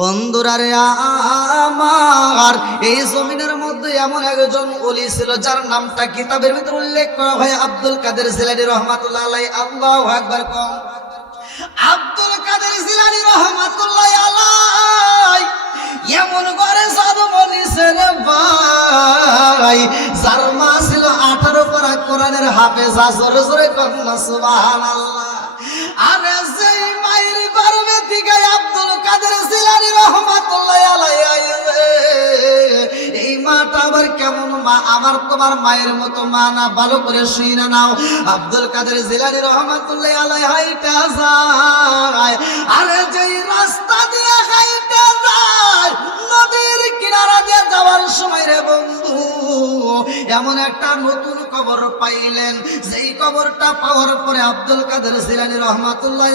বন্ধুরা রে আমার, এই জমিনের মধ্যে এমন একজন ওলি ছিল যার নামটা কিতাবের ভিতরে উল্লেখ করা হয় আব্দুল কাদের জিলানী রহমাতুল্লাহ আলাইহি। আল্লাহু আকবার কম। আব্দুল কাদের জিলানী রহমাতুল্লাহ আলাইহি এমন করে জন্ম নিছেন ভাই, যার মা ছিল 18 পারা কোরআনের হাফেজ। জোরে জোরে কন্যা সুবহানাল্লাহ। আরে সেই মায়ের গর্ভে থেকে আব্দুল কাদের জিলানী রহমাতুল্লাহ আলাইহি, এই মাটা আবার কেমন মা? আমার তোমার মায়ের মতো মা না, ভালো করে শুনে নাও। আব্দুল কাদের জিলানী রহমাতুল্লাহ আলাইহি হাইটা যায়, আরে যেই রাস্তা দিয়ে হাইটা যায়, নদীর কিনারা দিয়ে যাওয়ার সময় রে বন্ধু এমন একটা নতুন কবর পাইলেন। যেই কবরটা পাওয়ার পরে আব্দুল কাদের জিলানী রহমাতুল্লাহ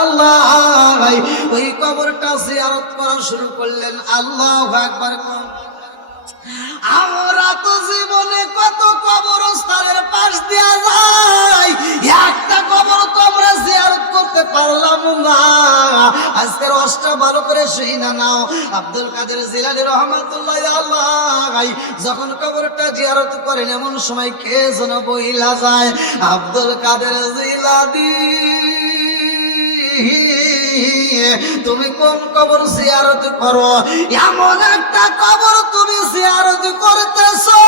আলাইহি ওই কবরটা জিয়ারত করা শুরু করলেন। আল্লাহু আকবার। আমরা তো জীবনে কত কবরস্থানের পাশ দিয়া যাই, একটা কবর তো আমরা জিয়ারত করতে পারলাম না। আজকের অষ্টা ভালো করে শুনে নাও। আব্দুল কাদের জিলানী রহমাতুল্লাহ আলাইহি যখন কবরটা জিয়ারত করেন, এমন সময় কে যেন বইলা যায়, আব্দুল কাদের জিলানী তুমি কোন কবর জিয়ারত করো? এমন একটা কবর তুমি জিয়ারত করতেছো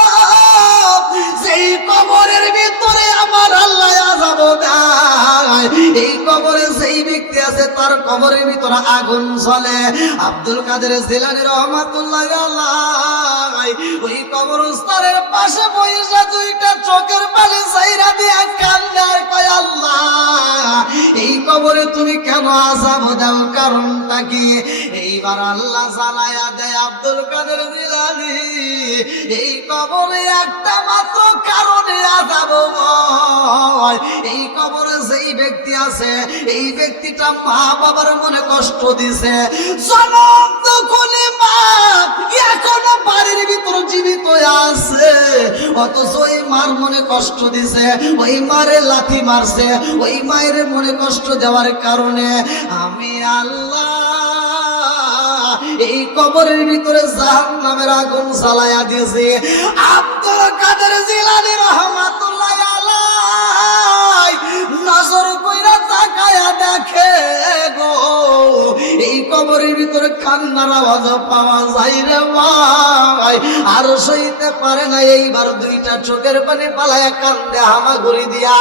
যেই কবরের ভিতরে আমার আল্লাহ আযাব দেয়। এই কবরে যেই ব্যক্তি আছে তার কবরের ভিতরে আগুন জ্বলে। আব্দুল কাদের জিলানী রহমাতুল্লাহ আলাইহি ওই কবরস্থানের পাশে বসে দুইটা চোখের পানি ছাইরা দিয়া কান্দে আর কয়, আল্লাহ এই কবরে তুমি কেন আযাব দাও? কারণটা কি? এইবার আল্লাহ জানায়া দেয় আব্দুল কাদের জিলানী এই কবরে একটা মাত্র কারণে আযাব হয়। এই কবরে যেই ব্যক্তি আছে, এই ব্যক্তিটা মা বাবার মনে কষ্ট দিছে। জনম দুঃখে মা এখনো বাড়ির ভিতরে জীবিত আছে, অথচ ওই মার মনে কষ্ট দিছে, ওই মারে লাথি মারছে, ওই মায়ের মনে কষ্ট দেওয়ার কারণে আমি আল্লাহ এই কবরের ভিতরে জাহান্নামের আগুন জ্বালায়া দিয়েছি। আব্দুল কাদের জিলানী রহমাতুল্লাহ আলাইহি নজর কইরা তাকায়া দেখে গো, এই কবরের ভিতরে কান্নার আওয়াজ পাওয়া যায় রে ভাই। আর সইতে পারে না, এইবার দুইটা চোখের পানি পালায়া কান্দে হামাগুড়ি দিয়া।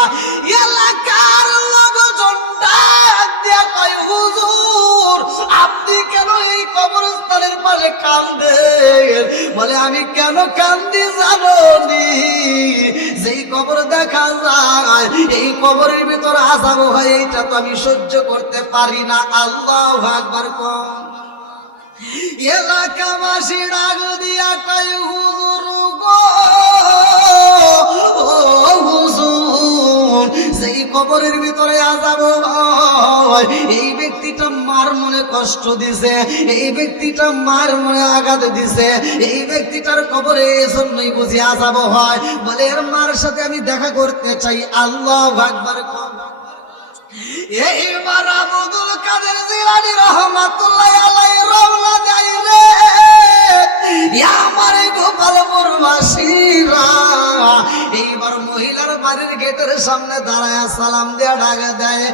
এলাকার লোকজন ডাক দিয়া কয়, হুজুর আপনি কেন এই কবরস্থানের পাশে কান্দেন? বলে আমি কেন কান্দি জানোনি? যেই কবর দেখা যায় এই কবরের ভিতর আযাব হয়, এইটা তো আমি সহ্য করতে পারি না। আল্লাহু আকবার কম। এলাকাবাসী ডাক দিয়া কয়, হুজুর গো, ও হুজুর যেই কবরের ভিতরে আযাব হয়, এই ব্যক্তিটা মার মনে কষ্ট দিছে, এই ব্যক্তিটা মার মনে আঘাত দিছে, এই ব্যক্তিটার কবরে এজন্যই বুঝি আযাব হয়। বলে এর মার সাথে আমি দেখা করতে চাই। আল্লাহু আকবার কম। এইবার আব্দুল কাদের জিলানী রহমাতুল্লাহ আলাইহি রওনা দেয় রে আমার গোপালপুর বাসীরা। এইবার মহিলার বাড়ির গেটের সামনে দাঁড়ায় সালাম দেয়া ডাক দেয়,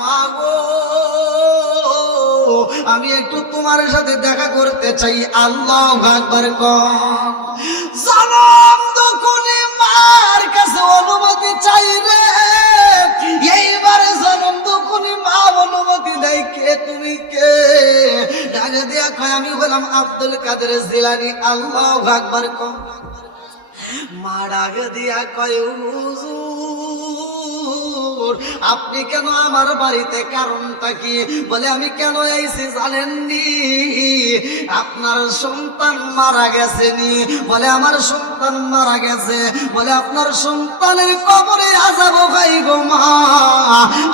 মাগো আমি একটু তোমার সাথে দেখা করতে চাই। আল্লাহু আকবার কম। জনম দুঃখে মার কাছে অনুমতি চাই রে। এইবারে জনম দুঃখে মা অনুমতি দেয়, কে তুমি কে? ডাক দিয়া কয়, আমি হলাম আব্দুল কাদের জিলানী। আল্লাহু আকবার কম। মা ডাক দিয়া কয়, হুজুর আপনি কেন আমার বাড়িতে? কারণটা কি? বলে আমি কেন আইছি জানেননি? আপনার সন্তান মারা গেছে নি? বলে আমার সন্তান মারা গেছে। বলে আপনার সন্তানের কবরে আযাব হয় গো মা,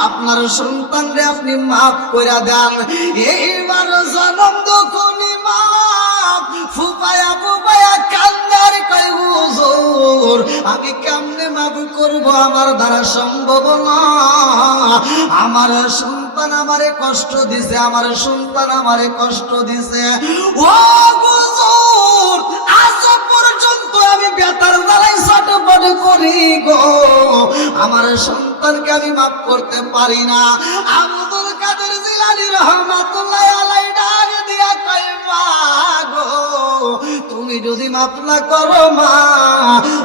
আপনার সন্তানরে আপনি মাফ কইরা দেন। এইবার জনম দুঃখনি মা ফুপায়া ফুপায়া কান্দার কয়, হুজুর আমি কেমনে মাফ করব? আমার দ্বারা সম্ভব না। আমার সন্তান আমারে কষ্ট দিছে, আমার সন্তান আমারে কষ্ট দিছে। ও হুজুর, আজ পর্যন্ত আমি বেতার জ্বালাই ছটফট করি গো, আমার সন্তানকে আমি মাফ করতে পারি না। আব্দুল কাদের জিলানী রহমাতুল্লাহ আলাইহি ডাক দিয়া কয়, মা গো, তুমি যদি মাফ না করো মা,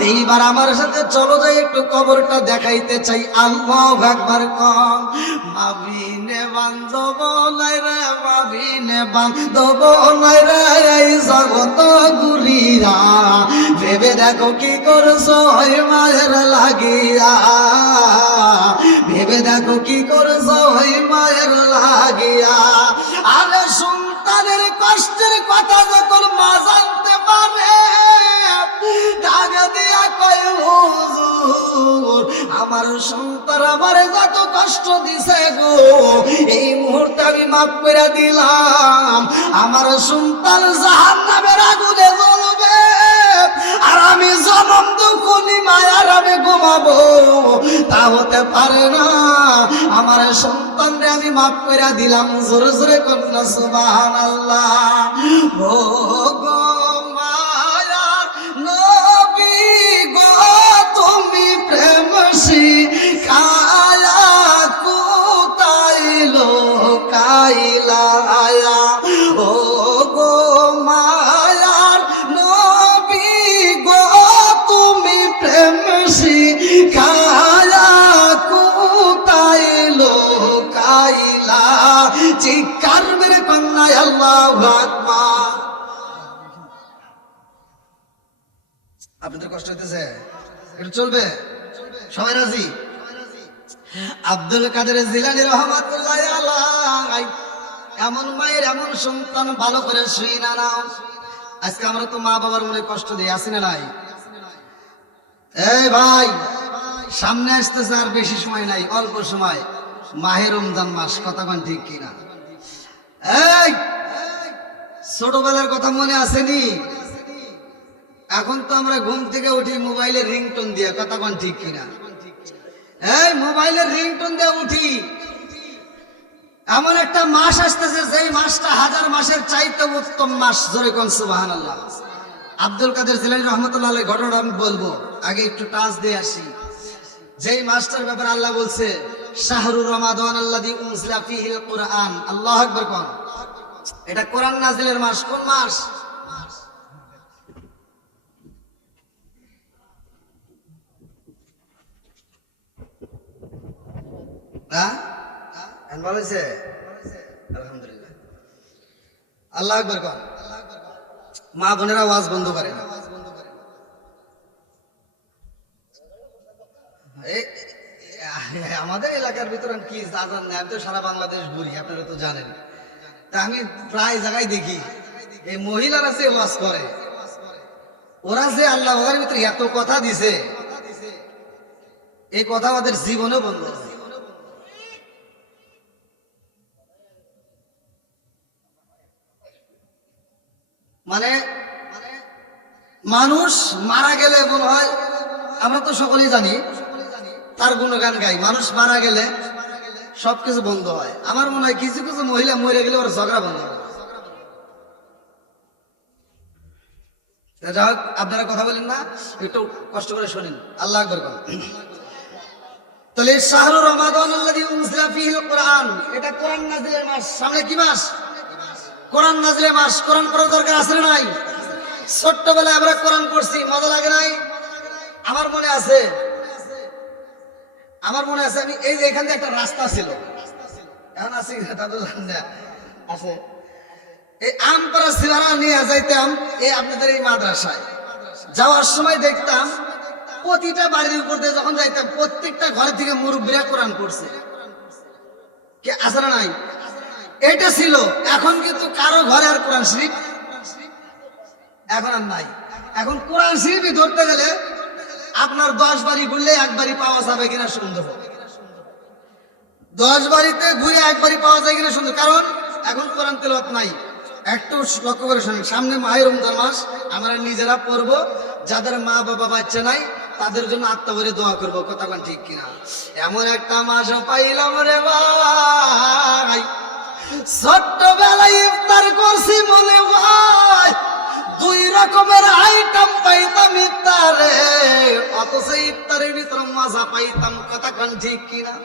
এইবার আমার সাথে চলো যাই, একটু কবরটা দেখাইতে চাই। আল্লাহু আকবার কম। মাবিনে বান্ধব নাই রে, মাবিনে বান্ধব নাই রে, এই জগত ঘুরিয়া ভেবে দেখো কি করছো ওই মায়ের লাগিয়া, ভেবে দেখো কি করছো ওই মায়ের লাগিয়া। আরে সন্তানের কষ্টের কথা যখন মা জানতে পারে, ডাকা দিয়া কয়, হুজুর, আমার সন্তান আমারে যত কষ্ট দিছে গো, এই মুহূর্তে আমি মাফ করে দিলাম। আমার সন্তান জাহান্নামের আগুনে জ্বলবে, আর আমি জনম দুঃখনি মায়ার আমি ঘুমাবো, তা হতে পারে না। আমার সন্তানরে আমি মাফ করে দিলাম। জোরে জোরে কন্যা সুবহানাল্লাহ। ও গো মায়ার নবী গো, তুমি প্রেম শিখায়া কোথায় লোকাইলা। ও গো মায়ার নবী গো, তুমি প্রেম শিখায়া কোথায় লোকাইলা। চিৎকার মেরে কন্যা আল্লাহু আকবার। আপনাদের কষ্ট হইতেছে? একটু চলবে? সবাই রাজি? আব্দুল কাদের জিলানী রহমাতুল্লাহ আলাইহি এমন মায়ের এমন সন্তান, ভালো করে শুই না নাও। আজকে আমরা তো মা বাবার মনে কষ্ট দিয়ে আসি না নাই? এই ভাই, সামনে আসতেছে আর বেশি সময় নাই, অল্প সময়, মাহে রমজান মাস। কথা কোন ঠিক কিনা? এই ছোটবেলার কথা মনে আসেনি? এখন তো আমরা ঘুম থেকে উঠি মোবাইলের রিংটোন দিয়ে। কথা কোন ঠিক কিনা? এই মোবাইলের রিংটোন দিয়ে উঠি। এমন একটা মাস আসতেছে যেই মাসটা হাজার মাসের চাইতে উত্তম মাস। জোরে কোন সুবহানাল্লাহ। আব্দুল কাদের জিলানী রহমাতুল্লাহ আলাইহি ঘটনা আমি বলবো, আগে একটু টাচ দিয়ে আসি। যেই মাসটার ব্যাপারে আল্লাহ বলছে, শাহরুর রমাদান আল্লাযী উনজিলা ফীহিল কুরআন। আল্লাহু আকবার কোন। এটা কোরআন নাজিলের মাস। কোন মাস? বলেছে আলহামদুলিল্লাহ। আল্লাহু আকবার কোন। মা বোনেরা ওয়াজ বন্ধ করেন। আমাদের এলাকার ভিতরে কি আজান নেই, আমি তো সারা বাংলাদেশ ঘুরি, আপনারা তো জানেন। তা আমি প্রায় জায়গায় দেখি এই মহিলারা যে ওয়াজ করে, ওরা যে আল্লাহ ওদের ভিতরে এত কথা দিছে, এই কথা আমাদের জীবনে বন্ধ হয়। মানে মানুষ মারা গেলে মনে হয়, আমরা তো সকলেই জানি, তার গুণগান গাই। মানুষ মারা গেলে সবকিছু বন্ধ হয়। আমার মনে হয় কিছু কিছু মহিলা মরে গেলে ওর ঝগড়া বন্ধ হয়। যাই হোক, আপনারা কথা বলেন না, একটু কষ্ট করে শোনেন। আল্লাহু আকবার বলেন। তাহলে শাহরুর রমাদান আল্লাযী উনজিলা ফীহিল কুরআন, এটা কোরআন নাজিলের মাস। সামনে কি মাস? কোরআন নাজিলের মাস। কোরআন পড়ার দরকার আছে না নাই? ছোট্টবেলায় আমরা কোরআন পড়ছি, মজা লাগে নাই? আমার মনে আছে, আমি এই যে এখান থেকে একটা রাস্তা ছিল, এখন আছে তা তো জানি না, আছে। এই আমপাড়া সিলারা নিয়ে যাইতাম এই আপনাদের এই মাদ্রাসায়। যাওয়ার সময় দেখতাম প্রতিটা বাড়ির উপর দিয়ে যখন যাইতাম, প্রত্যেকটা ঘর থেকে মুরব্বীরা কোরআন পড়ছে। কে আছে না নাই? এটা ছিল। এখন কিন্তু কারো ঘরে আর কোরআন শরীফ এখন আর নাই। এখন কোরআন শরীফই ধরতে গেলে আপনার 10 বাড়ি ঘুরলে একবারই পাওয়া যাবে কিনা সন্দেহ। 10 বাড়িতে ঘুরে একবারই পাওয়া যায় কিনা সন্দেহ। কারণ এখন কোরআন তেলাওয়াত নাই। একটু লক্ষ্য করে শুনুন, সামনে মাহে রমজান মাস, আমরা নিজেরা পড়বো। যাদের মা বাবা বাচ্চা নাই, তাদের জন্য আত্মা ভরে দোয়া করবো, কথা কোন ঠিক কিনা? এমন একটা মাস পাইলাম রে ভাই, ছোট্টবেলায় ইফতার করছি মনে হয় 2 রকমের আইটেম পাইতাম ইফতারে, অথচ ইফতারের ভিতরে মজা পাইতাম, কথা কোন ঠিক কিনা?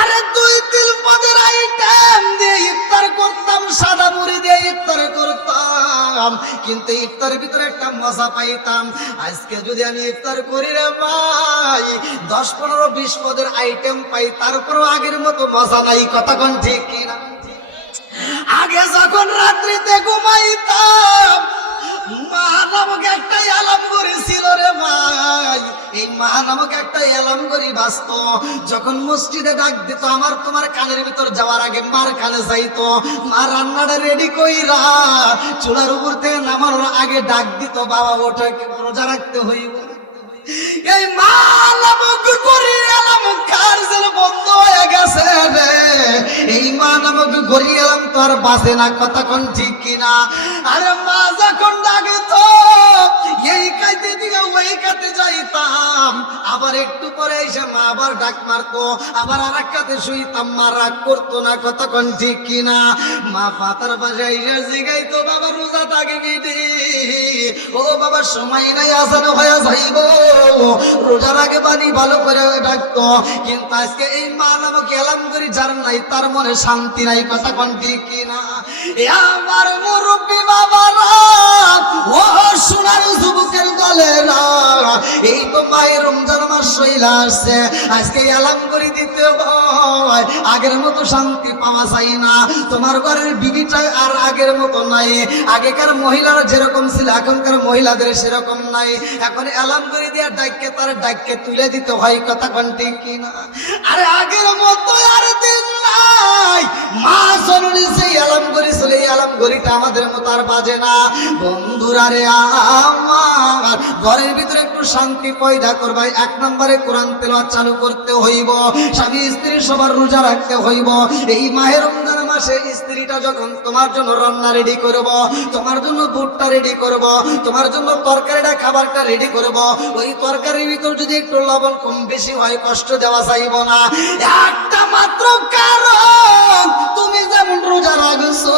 আরে 2-3 পদের আইটেম দিয়ে ইফতার করতাম, সাদা মুড়ি দিয়ে ইফতার করতাম, কিন্তু ইফতারের ভিতরে একটা মজা পাইতাম। আজকে যদি আমি ইফতার করি রে ভাই 10-15-20 পদের আইটেম পাই, তারপরও আগের মতো মজা নাই, কথা কোন ঠিক কিনা? আগে যখন রাত্রিতে ঘুমাইতাম মা নামক একটা অ্যালার্ম ঘড়ি ছিল রে ভাই, এই মা নামক একটা অ্যালার্ম ঘড়ি বাজতো, যখন মসজিদে ডাক দিত আমার তোমার কানের ভিতর যাওয়ার আগে মার কানে যাইতো, মা রান্নাটা রেডি কইরা চুলার উপর থেকে নামানোর আগে ডাক দিত, বাবা ওঠে রোজা রাখতে হইব। এই মা নামক ঘড়ি অ্যালার্ম কার যেন বন্ধ হয়ে গেছে রে, এই মা নামক ঘড়ি অ্যালার্ম তো আর বাজে না, কথা কোন ঠিক কিনা? আরে মা যখন ডাকতো এই কাইতে দিকে ওই কাতে যাইতাম, আবার একটু পরে এসে মা আবার ডাক মারতো, আবার আর এক কাতে শুইতাম, মা রাগ করতো না, কথা কোন ঠিক কিনা? মা পাতার পাশে এসে জিগাইতো, বাবা রোজা থাকবি রে, ও বাবা সময় নাই আসান হয়ে যাইব, রোজার আগে বাণী ভালো করে ডাকতো। কিন্তু আজকে এই মা নামক অ্যালার্ম ঘড়ি যার নাই তার মনে শান্তি নাই, কথা কোন ঠিক কিনা? আমার মুরব্বী বাবারা, ও সোনার যুবকের দলেরা, এই তো মায়ের রমজান মাস চলে আসছে, আজকে অ্যালার্ম ঘড়ি দিতে হয়, আগের মতো শান্তি পাওয়া যায় না, তোমার ঘরের বিবিটা আর আগের মতো নাই, আগেকার মহিলারা যেরকম ছিল এখনকার মহিলাদের সেরকম নাই, এখন অ্যালার্ম ঘড়ি দিয়ে ডাককে তার ডাককে তুলে দিতে হয়, কথা কোন ঠিক কিনা? আরে আগের মতো আর দিন নাই, মা জননী সেই অ্যালার্ম ঘড়ি চলে, এই অ্যালার্ম ঘড়িটা আমাদের মতো আর বাজে না। বন্ধুরা রে আমার, ঘরের ভিতরে একটু শান্তি পয়দা করবা, 1 নম্বরে কোরআন তেলাওয়াত চালু করতে হইব, স্বামী স্ত্রী সবার রোজা রাখতে হইব। এই মাহে রমজান মাসে স্ত্রীটা যখন তোমার জন্য রান্না রেডি করব, তোমার জন্য ভুট্টা রেডি করব, তোমার জন্য তরকারিটা খাবারটা রেডি করব, ওই তরকারির ভিতর যদি একটু লবণ কম বেশি হয় কষ্ট দেওয়া যাইব না, একটা মাত্র কারণ তুমি যেমন রোজা রাখছো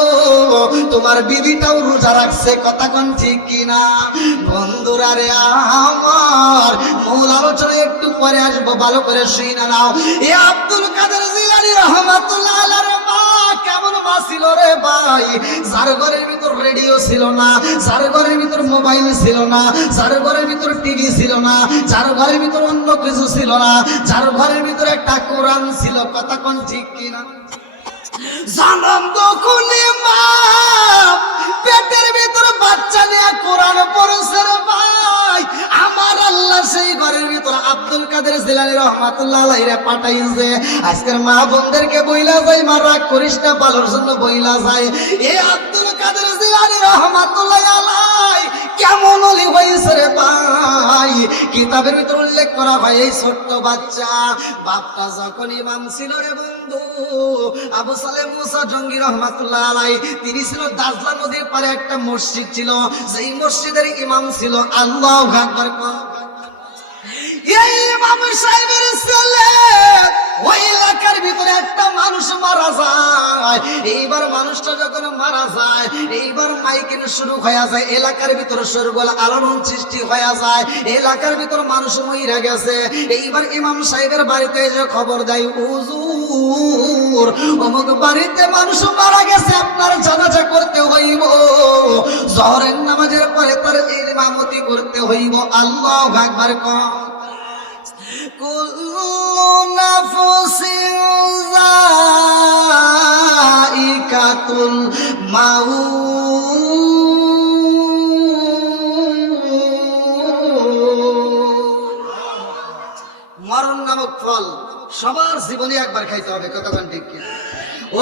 তোমার বিবিটাও রোজা রাখছে, কথা কোন ঠিক কিনা? বন্ধুরা রে আমার, মূল আলোচনায় একটু পরে আসবো, ভালো করে শুনে নাও। এ আব্দুল কাদের জিলানী রাহমাতুল্লাহ আলাইহি মা কেমন মা ছিল রে ভাই, যার ঘরের ভিতর রেডিও ছিল না, যার ঘরের ভিতর মোবাইল ছিল না, যার ঘরের ভিতর টিভি ছিল না, যার ঘরের ভিতর অন্য কিছু ছিল না, যার ঘরের ভিতর একটা কোরআন ছিল, কথা কোন ঠিক কিনা? জন্ম তখনই মা পেটের ভিতর বাচ্চা নিয়ে কোরআন পড়ছে রে ভাই, আমার আল্লাহ সেই ঘরের ভিতর আব্দুল কাদের জিলানী রাহমাতুল্লাহ আলাইহি পাঠাইছে। আজকের মা বোনদেরকে বইলা যায়, মা রাগ করিস না, ভালোর জন্য বইলা যায়। এই আব্দুল কাদের জিলানী রাহমাতুল্লাহ আলাইহি কেমন ওলি হইছে রে ভাই, কিতাবের ভিতর উল্লেখ করা হয় এই ছোট্ট বাচ্চা বাপটা যখন ইমাম ছিল রে বন্ধু, আবু সালেহ মুসা জঙ্গি রহমাতুল্লাহ আলাইহি, তিনি ছিল দাজলা নদীর পারে একটা মসজিদ ছিল, সেই মসজিদের ইমাম ছিল, আল্লাহু আকবার। এই ইমাম সাহেবের ছেলে ওই এলাকার ভিতরে একটা মানুষ মারা যায়, এইবার মানুষটা যখন মারা যায় এইবার মাইকিং শুরু হয়ে যায়, এলাকার ভিতরে শোরগোল আলোড়ন সৃষ্টি হয়ে যায়, এলাকার ভিতর মানুষ মইরা গেছে। এইবার ইমাম সাহেবের বাড়িতে এসে খবর দেয়, হুজুর অমুক বাড়িতে মানুষ মারা গেছে, আপনার জানাজা করতে হইব, জোহরের নামাজের পরে তার ইমামতি করতে হইব। আল্লাহু আকবার। কুল্লু নাফসিন যায়িকাতুল মাউত, মরণ নামক ফল সবার জীবনে একবার খাইতে হবে, কতক্ষণ ঠিক কি?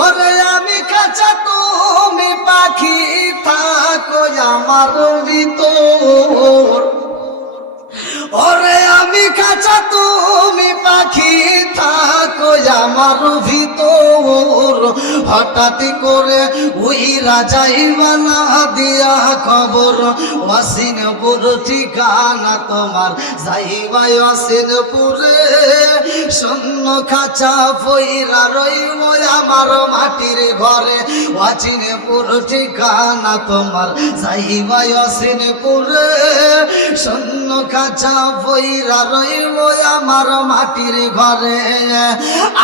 ওরে আমি কাঁচা তুমি পাখি, থাকো আমার ভিতর, ওরে আমি কাঁচা তুমি পাখি, থাকো আমার ভিতর, হঠাৎ করে ওই রাজাই বানা দিয়া খবর ওয়াসিনপুর ঠিকানা তোমার যাইবা ওয়াসিনপুরে শূন্য খাঁচা ফইরা রইব আমার মাটির ঘরে ওয়াসিনপুর ঠিকানা তোমার যাইবা ওয়াসিনপুরে শূন্য খাঁচা ফইরা রইব আমার মাটির ঘরে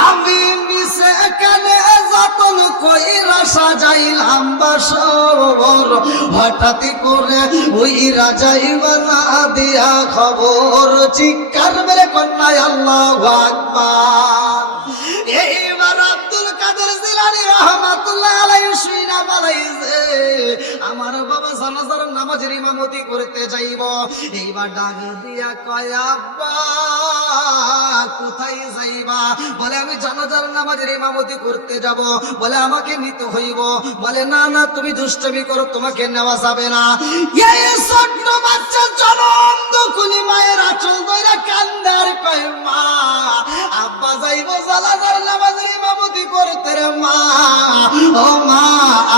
আমি মিশে কানে যতন কইরা সাজাইলাম বাসর হঠাৎ করে ওই রাজাই বানা দিয়া খবর চিৎকার মেরে কন্যায় আল্লাহু আকবার। এইবার আব্দুল কাদের জিলানী রাহমাতুল্লাহ আলাইহি শুইনা বলাইছে আমার বাবা জানাজার নামাজের ইমামতি করতে যাইব। এইবার ডাক দিয়া কয় আব্বা কোথায় যাইবা? বলে আমি জানাজার নামাজের ইমামতি করতে যাব। বলে আমাকে নিতে হইব। বলে না না তুমি দুষ্টমি করো, তোমাকে নেওয়া যাবে না। এই ছোট্ট বাচ্চা জনম দুকুনি মায়ের আঁচল ধরে কান্দে আর কয় মা আব্বা যাইব জানাজার নামাজের ইমামতি করতে রে মা। ও মা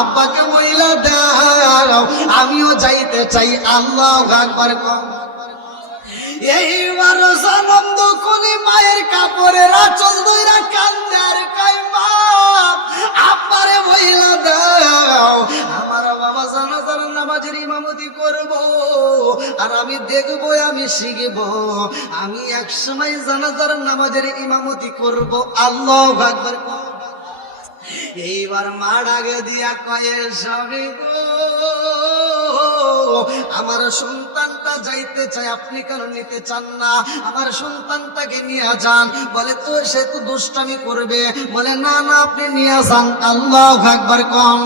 আব্বাকে বইলা দাও আমিও যাইতে চাই। আল্লাহু আকবার। এইবার জনম দুকুনি মায়ের কাপড়ের আঁচল ধইরা কান্দে আর কয় মা আব্বারে বইলা দাও আমার বাবা জানাজার নামাজের ইমামতি করব আর আমি দেখব আমি শিখব আমি একসময় জানাজার নামাজের ইমামতি করব। আল্লাহু আকবার। এইবার মা ডাকে দিয়া কয়ে স্বামী গো আমার সন্তানটা যাইতে চায়, আপনি কেন নিতে চান না? আমার সন্তানটাকে নিয়ে যান। বলে তো সে তো দুষ্টামি করবে। বলে না না আপনি নিয়ে যান। আল্লাহু আকবার কম।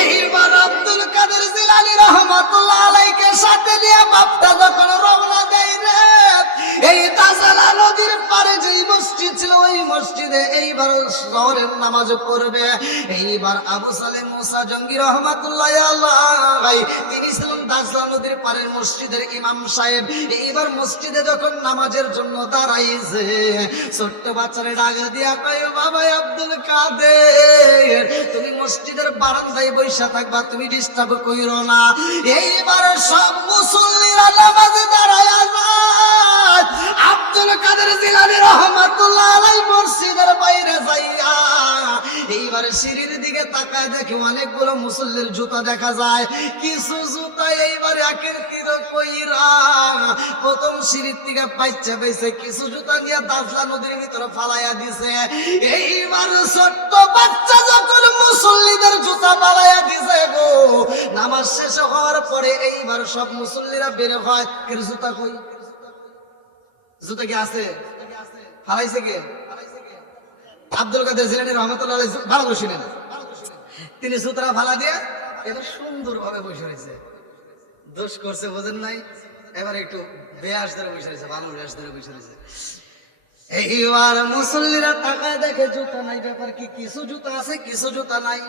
এইবার আব্দুল কাদের জিলানী রাহমাতুল্লাহ আলাইহিকে সাথে নিয়ে বাপটা যখন রওনা দেয় রে এই তাজালা নদীর পারে যে মসজিদ ছিল ওই মসজিদে এইবার জোহরের নামাজ পড়বে। এইবার আবু সালেম মুসা জঙ্গি রহমাতুল্লাহ আলাইহি তিনি ছিলেন তাজালা নদীর পারের মসজিদের ইমাম সাহেব। এইবার মসজিদে যখন নামাজের জন্য দাঁড়াইছে ছোট্ট বাচ্চারে ডাক দিয়া কয় বাবা আব্দুল কাদের তুমি মসজিদের বারান্দায় বসে থাকবা, তুমি ডিস্টার্ব কইরো না। এইবার সব মুসল্লিরা নামাজে দাঁড়ায় যায়। আব্দুল কাদের জিলানী রাহমাতুল্লাহ আলাইহি মসজিদের বাইরে যাইয়া এইবার সিঁড়ির দিকে তাকায় দেখে অনেকগুলো মুসল্লির জুতা দেখা যায়। কিছু জুতা এইবার একের তীর কইরা প্রথম সিঁড়ির থেকে পাইছে পাইছে, কিছু জুতা নিয়ে দাজলা নদীর ভিতরে ফালাইয়া দিছে। এইবার ছোট্ট বাচ্চা যখন মুসল্লিদের জুতা ফালাইয়া দিছে গো নামাজ শেষ হওয়ার পরে এইবার সব মুসল্লিরা বের হয়। এর জুতা কই? জুতা কি আছে? ফালাইছে কে? আব্দুল কাদের জিলানী রাহমাতুল্লাহ আলাইহি ভালো করে শুনেন। তিনি জুতা ফালা দিয়ে এবার সুন্দর ভাবে বসে রয়েছে। দোষ করছে বোঝেন নাই? এবার একটু বেয়াস ধরে বসে রয়েছে, ভালো বেয়াস ধরে বসে রয়েছে। এইবার মুসল্লিরা তাকায় দেখে জুতা নাই। ব্যাপার কি? কিছু জুতা আছে কিছু জুতা নাই।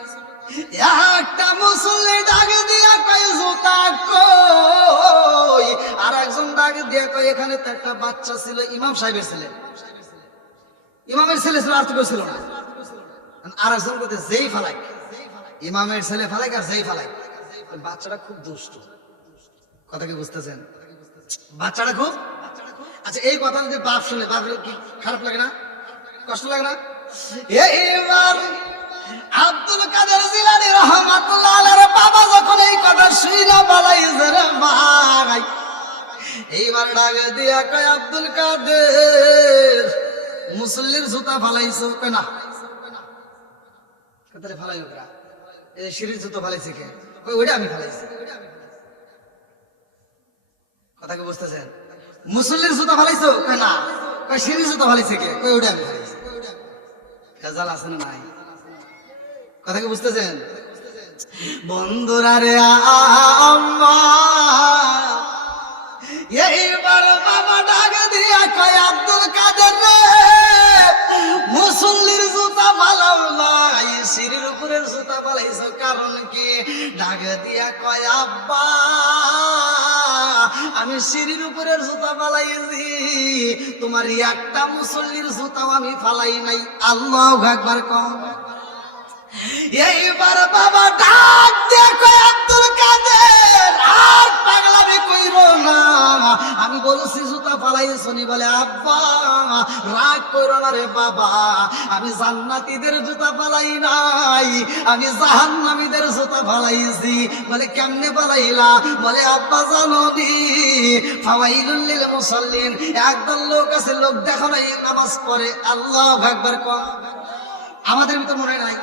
একটা মুসল্লি ডাক দিয়া কয় জুতা কই? আর একজন ডাক দিয়া কয় এখানে তো একটা বাচ্চা ছিল, ইমাম সাহেবের ছেলে। ইমামের ছেলে ছিল, আর তো কেউ ছিল না। আর একজন বলতে যেই ফালাই ইমামের ছেলে ফালাই আর যেই ফালাই। বাচ্চাটা খুব দুষ্ট। কথা কি বুঝতেছেন? বাচ্চাটা খুব। আচ্ছা এই কথা যদি বাপ শুনে বাপ কি খারাপ লাগে না? কষ্ট লাগে না? এইবার আব্দুল কাদের জিলানী রাহমাতুল্লাহ আলাইহির বাবা যখন এই কথা শুইনা বলাইছে রে ভাই এইবার ডাক দিয়া কয় আব্দুল কাদের মুসল্লির জুতা ফালাইছো কেন? কোথায় ফালাইও কেন? এই সিঁড়ির জুতা ফালাইছে কে? কই ওইটা আমি ফালাইছি। কথা কি বুঝতেছেন? মুসল্লির জুতা ফালাইছো কই না? কই সিঁড়ির জুতা ফালাইছে কে? কই ওইটা আমি ফালাইছি। কাজাল আছে না নাই? কথা কি বুঝতেছেন? বন্ধুরা রে আম্মা এইবার বাবা ডাক দিয়া কয় আব্দুল কাদের রে মুসল্লির জুতা ফালাও নাই, সিঁড়ির উপরের জুতা ফালাইছো কারণ কি? ডাক দিয়া কয় আব্বা আমি সিঁড়ির উপরের জুতা ফালাইছি, তোমার একটা মুসল্লির জুতাও আমি ফালাই নাই। আল্লাহু আকবার কও। এইবার বাবা ডাক দিয়ে কয় আব্দুল কাদের আর পাগলামি কইরো না, আমি বলছি জুতা ফালাইছনি বলে আব্বা রাগ কইরো না রে বাবা, আমি জান্নাতীদের জুতা ফালাই নাই, আমি জাহান্নামীদের জুতা ফালাইছি। বলে কেমনে ফালাইলা? বলে আব্বা জানোনি ফাওয়াইলুল লিল মুসাল্লিন, একদল লোক আছে লোক দেখো না এই নামাজ পড়ে আল্লাহু আকবার কর। আমাদের ভিতর মনে নাই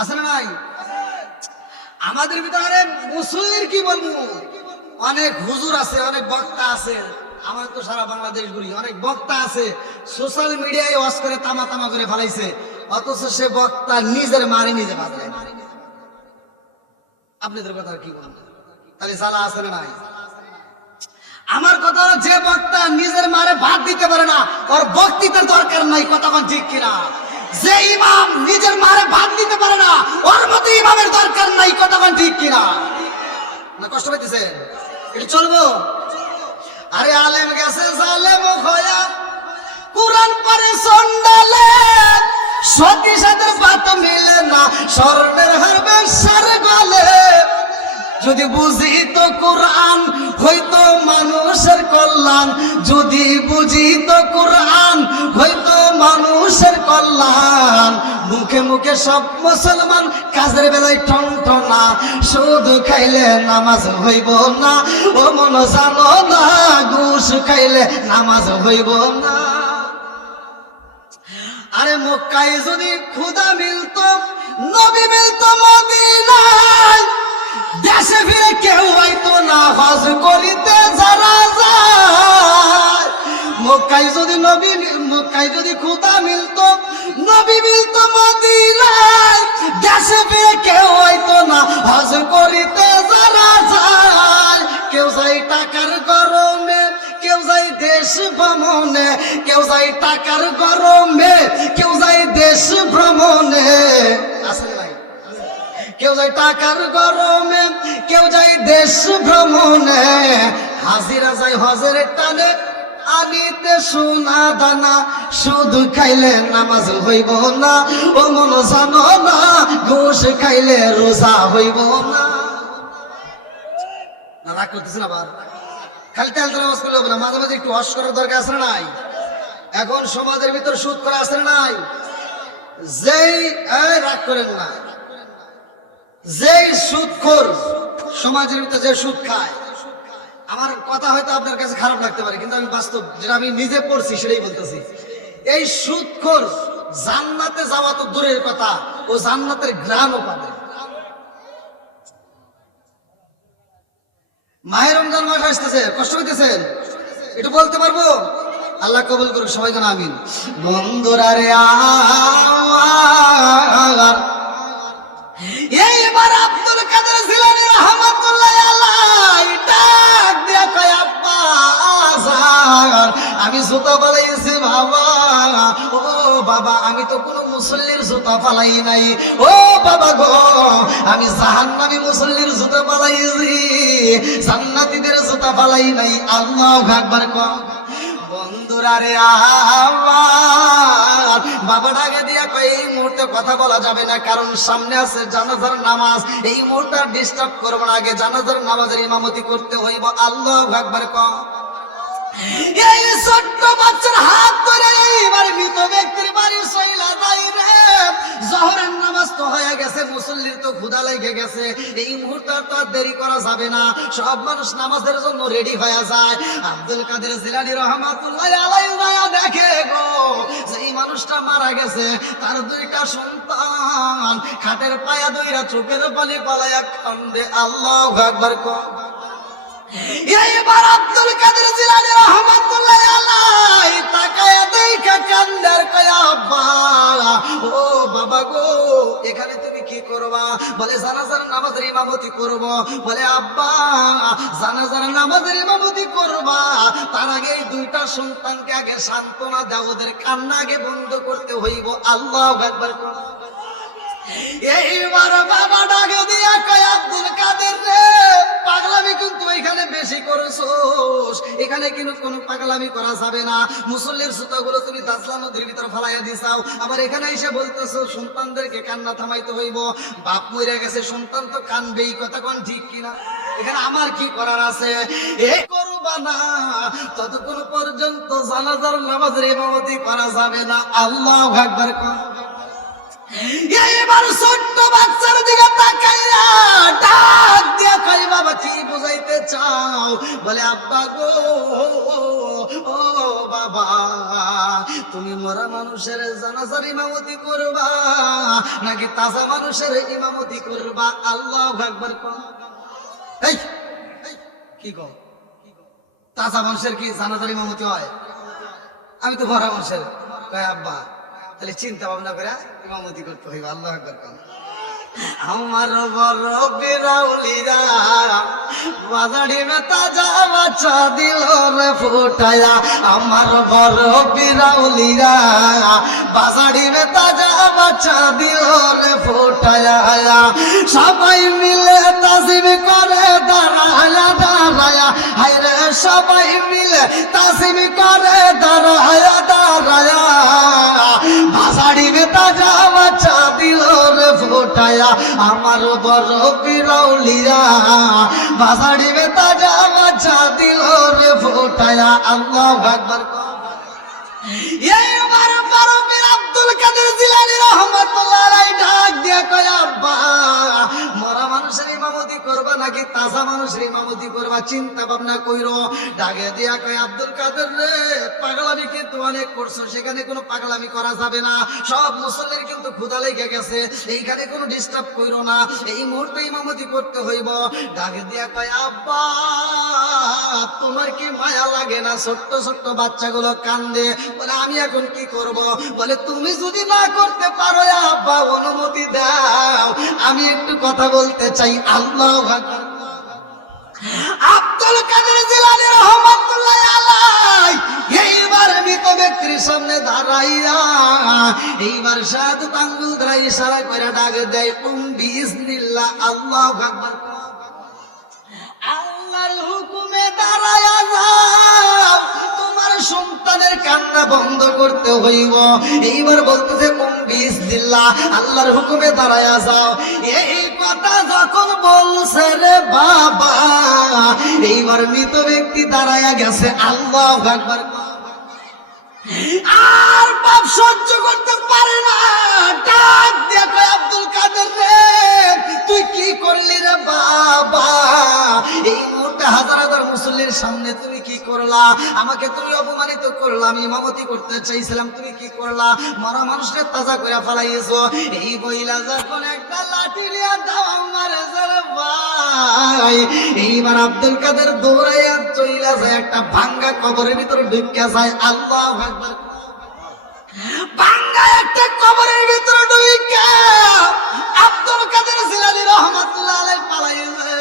আছে না নাই? আমাদের ভিতরে মুসল্লির কি বলবো, অনেক হুজুর আছে, অনেক বক্তা আছে, আমার তো সারা বাংলাদেশ ঘুরি, অনেক বক্তা আছে সোশ্যাল মিডিয়ায় ওয়াজ করে তামা তামা করে ফেলাইছে, অথচ সে বক্তা নিজের মারে নিজে বাঁধে। আপনাদের কথা কি বলবো, তাহলে সালা আছে না নাই? আমার কথা হলো যে বক্তা নিজের মারে ভাত দিতে পারে না ওর বক্তৃতার দরকার নাই, কতক্ষণ ঠিক কিনা? যে ইমাম নিজের মারে ভাত দিতে পারে না ওর মতো ইমামের দরকার নাই, কতক্ষণ ঠিক কিনা? না কষ্ট পাইতেছে? এটা চলবো? আরে আলেম গেছে জালেম হয়া কুরআন পড়ে সন্ডালে, সতী সাথে বাত মিলে না স্বর্ণের হারবে সার গলে। যদি বুঝিত কোরআন হইতো মানুষের কল্যাণ, যদি বুঝিত কোরআন হইতো মানুষের কল্যাণ। মুখে মুখে সব মুসলমান, কাজের বেলায় টনটনা, শুধু খাইলে নামাজ হইব না, ও মন জানো না ঘুষ খাইলে নামাজ হইব না। আরে মক্কায় যদি খুদা মিলতো, নবী মিলতো মদিনায়, দেশে ফিরে কেউ হয়তো না হজ করিতে যারা যায়। মক্কায় যদি খুদা মিলতো, নবী মিলতো মদিনায়, দেশে ফিরে কেউ হয়তো না হজ করিতে যারা যায়। কেউ যায় টাকার গরমে, কেউ যায় দেশ ভ্রমণে, কেউ যায় টাকার গরমে, কেউ যায় দেশ ভ্রমণে। আসলে ভাই কেউ যায় টাকার গরমে, কেউ যায় দেশ ভ্রমণে, হাজিরা যায় হজের টানে, আনিতে সোনা দানা, শুধু খাইলে নামাজ হইব না, ও মন জানো না ঘুষ খাইলে রোজা হইব না। রাগ করতেছে না? আবার খালি তেল নামাজ করলে হবে না, মাঝে মাঝে একটু হস করার দরকার আছে না নাই? এখন সমাজের ভিতর সুদ করা আছে না নাই? যেই রাগ করেন না, যেই সুদখোর সমাজের ভিতরে যে সুদ খায়, আমার কথা হয়তো আপনার কাছে খারাপ লাগতে পারে, কিন্তু আমি বাস্তব যেটা আমি নিজে পড়ছি সেটাই বলতেছি। এই সুদখোর জান্নাতে যাওয়া তো দূরের কথা, ও জান্নাতের ঘ্রাণও পাবে। মাহে রমজান মাস আসতেছে, কষ্ট হইতেছেন? একটু বলতে পারবো? আল্লাহ কবুল করুক, সবাই যেন আমিন। বন্ধুরা রে এইবার আব্দুল কাদের জিলানী রাহমাতুল্লাহ আলাইহি ডাক দিয়া কয় আব্বা আযান আমি জুতা ফালাইছি বাবা। ও বাবা আমি তো কোনো মুসল্লির জুতা ফালাই নাই, ও বাবা গো আমি জাহান্নামী মুসল্লির জুতা ফালাইছি, জান্নাতীদের জুতা ফালাই নাই। আল্লাহু আকবার কও। বন্ধুরা রে আমার বাবা ডাকে দিয়া কয় এই মুহূর্তে কথা বলা যাবে না, কারণ সামনে আছে জানাজার নামাজ, এই মুহূর্তে ডিস্টার্ব করবো না, আগে জানাজার নামাজের ইমামতি করতে হইব। আল্লাহু আকবার কও। এই ছোট্ট বাচ্চার হাত ধরে এইবার মৃত ব্যক্তির বাড়ি সইলা যায় রে। জোহরের নামাজ তো হয়ে গেছে, মুসল্লির তো ক্ষুধা লেগে গেছে, এই মুহূর্তে তো আর দেরি করা যাবে না, সব মানুষ নামাজের জন্য রেডি হয়ে যায়। আব্দুল কাদের জিলানী রাহমাতুল্লাহ আলাইহি দেখে গো যেই মানুষটা মারা গেছে তার দুইটা সন্তান খাটের পায়া দইরা চোখের পানি পালায়া কান্দে। আল্লাহু আকবার কও। এইবার আব্দুল কাদের জিলানী রাহমাতুল্লাহ আলাইহি তাকায়া দেখা কান্দার কয় আব্বা ও বাবা গো এখানে তুমি কি করবা? বলে জানাজার নামাজের ইমামতি করব। বলে আব্বা জানাজার নামাজের ইমামতি করবা, তার আগে এই দুইটা সন্তানকে আগে সান্ত্বনা দাও, ওদের কান্না আগে বন্ধ করতে হইব। আল্লাহু আকবার কও। এইবার বাবা ডাকে দিয়া কয় আব্দুল কাদের রে পাগলামি কিন্তু এখানে বেশি করেছোস, এখানে এখানে কিন্তু কোনো পাগলামি করা যাবে না। মুসল্লির সুতাগুলো তুমি দাজলা নদীর ভিতর ফালাইয়া দিছাও, আবার এখানে এসে বলতেছো সন্তানদেরকে কান্না থামাইতে হইব। বাপ মরে গেছে, সন্তান তো কানবেই, কথা কোন ঠিক কিনা? এখানে আমার কি করার আছে? এই করবা না ততক্ষণ পর্যন্ত জানাজার নামাজের ইমামতি করা যাবে না। আল্লাহু আকবার। এইবার ছোট্ট বাচ্চার দিকে তাকাইয়া ডাক দিয়া কই, বাবা কি বুঝাইতে চাও? বলে আব্বা গো, ও বাবা, তুমি মরা মানুষের জানাজার ইমামতি করবা নাকি তাজা মানুষের ইমামতি করবা? আল্লাহু আকবার। এই কি কও? তাজা মানুষের কি জানাজার ইমামতি হয়? আমি তো মরা মানুষের। কয় আব্বা তাহলে চিন্তা ভাবনা করে ইমামতি করতে হইব। আল্লাহু আকবার। আমার বড় বিরাউলিরা বাজারি মেতা যা বাচ্চা দিল রে ফুটায়া, আমার বড় বিরাউলিরা বাজারি মেতা যা বাচ্চা দিল রে ফুটায়া, সবাই মিলে তাজিম করে দাঁড়ায়া দাঁড়ায়া, হায়রে সবাই মিলে তাজিম করে দাঁড়ায়া দাঁড়ায়া, বাজারি মেতা যা বাচ্চা দিল রে ফুটায়া, আমার বড় বিরাউলিয়া বাজারি বেতা যা বাচ্চা দিল রে ফুটায়া। আল্লাহু আকবার। এইবার বড় পীর আব্দুল কাদের জিলানী রাহমাতুল্লাহ আলাইহি ডাক দিয়া কয়, আব্বা মরা মানুষের ইমামতি করবা নাকি তাজা মানুষের ইমামতি করবা? চিন্তা ভাবনা কইরো। ডাকে দিয়া কয়, আব্দুল কাদের রে, পাগলামি কিন্তু অনেক করছো, সেখানে কোনো পাগলামি করা যাবে না। সব মুসল্লির কিন্তু ক্ষুধা লেগে গেছে, এইখানে কোনো ডিস্টার্ব কইরো না, এই মুহূর্তে ইমামতি করতে হইব। ডাকে দিয়া কয়, আব্বা তোমার কি মায়া লাগে না? ছোট্ট ছোট্ট বাচ্চাগুলো কান্দে। বলে আমি এখন কি করব? বলে তুমি যদি না করতে পারো আব্বা অনুমতি দাও, আমি একটু কথা বলতে চাই। আল্লাহু আকবার। আব্দুল কাদের জিলানী রাহমাতুল্লাহ আলাইহি এইবার মৃত ব্যক্তির সামনে দাঁড়াইয়া এইবার শাহাদাত আঙ্গুল দ্বারা ইশারা করে ডাক দেয়, বিইজনিল্লাহ। আল্লাহু আকবার। আল্লাহর হুকুমে দাঁড়ায়া যাও, তোমার সন্তানের কান্না বন্ধ করতে হইব। এইবার বলতেছে বিইজনিল্লাহ, আল্লাহর হুকুমে দাঁড়ায়া যাও। এই কথা যখন বলছে রে বাবা, এইবার মৃত ব্যক্তি দাঁড়ায়া গেছে। আল্লাহু আকবার। আর বাপ সহ্য করতে পারে না, ডাক দিয়ে কয়, আব্দুল কাদের রে, তুই কি করলি রে বাবা? এই মুহূর্তে হাজার হাজার মুসল্লির সামনে তুমি কি করলা? আমাকে তুমি অপমানিত করলা, আমি ইমামতি করতে চাইছিলাম, তুমি কি করলা? মরা মানুষের তাজা করে ফেলাইছো। এই বইলা যখন একটা লাঠি নিয়ে দাও আমার ভাই, এইবার আব্দুল কাদের দৌড়াইয়া চইলা যায়, একটা ভাঙ্গা কবরের ভিতরে ঢুকিয়া যায়। আল্লাহু আকবার। ভাঙ্গা একটা কবরের ভিতরে ঢুকিয়া আব্দুল কাদের জিলানী রাহমাতুল্লাহ আলাইহি পালাইছে।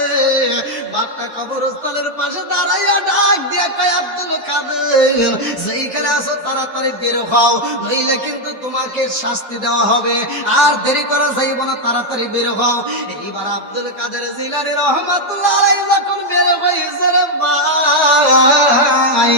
বাপটা কবরস্থানের পাশে দাঁড়াইয়া ডাক দিয়া কয়, আব্দুল কাদের যেইখানে আছো তাড়াতাড়ি বের হও, নইলে কিন্তু তোমাকে শাস্তি দেওয়া হবে। আর দেরি করা যাইব না, তাড়াতাড়ি বের হও। এইবার আব্দুল কাদের জিলানী রাহমাতুল্লাহ আলাইহি যখন বের হইছে রে ভাই,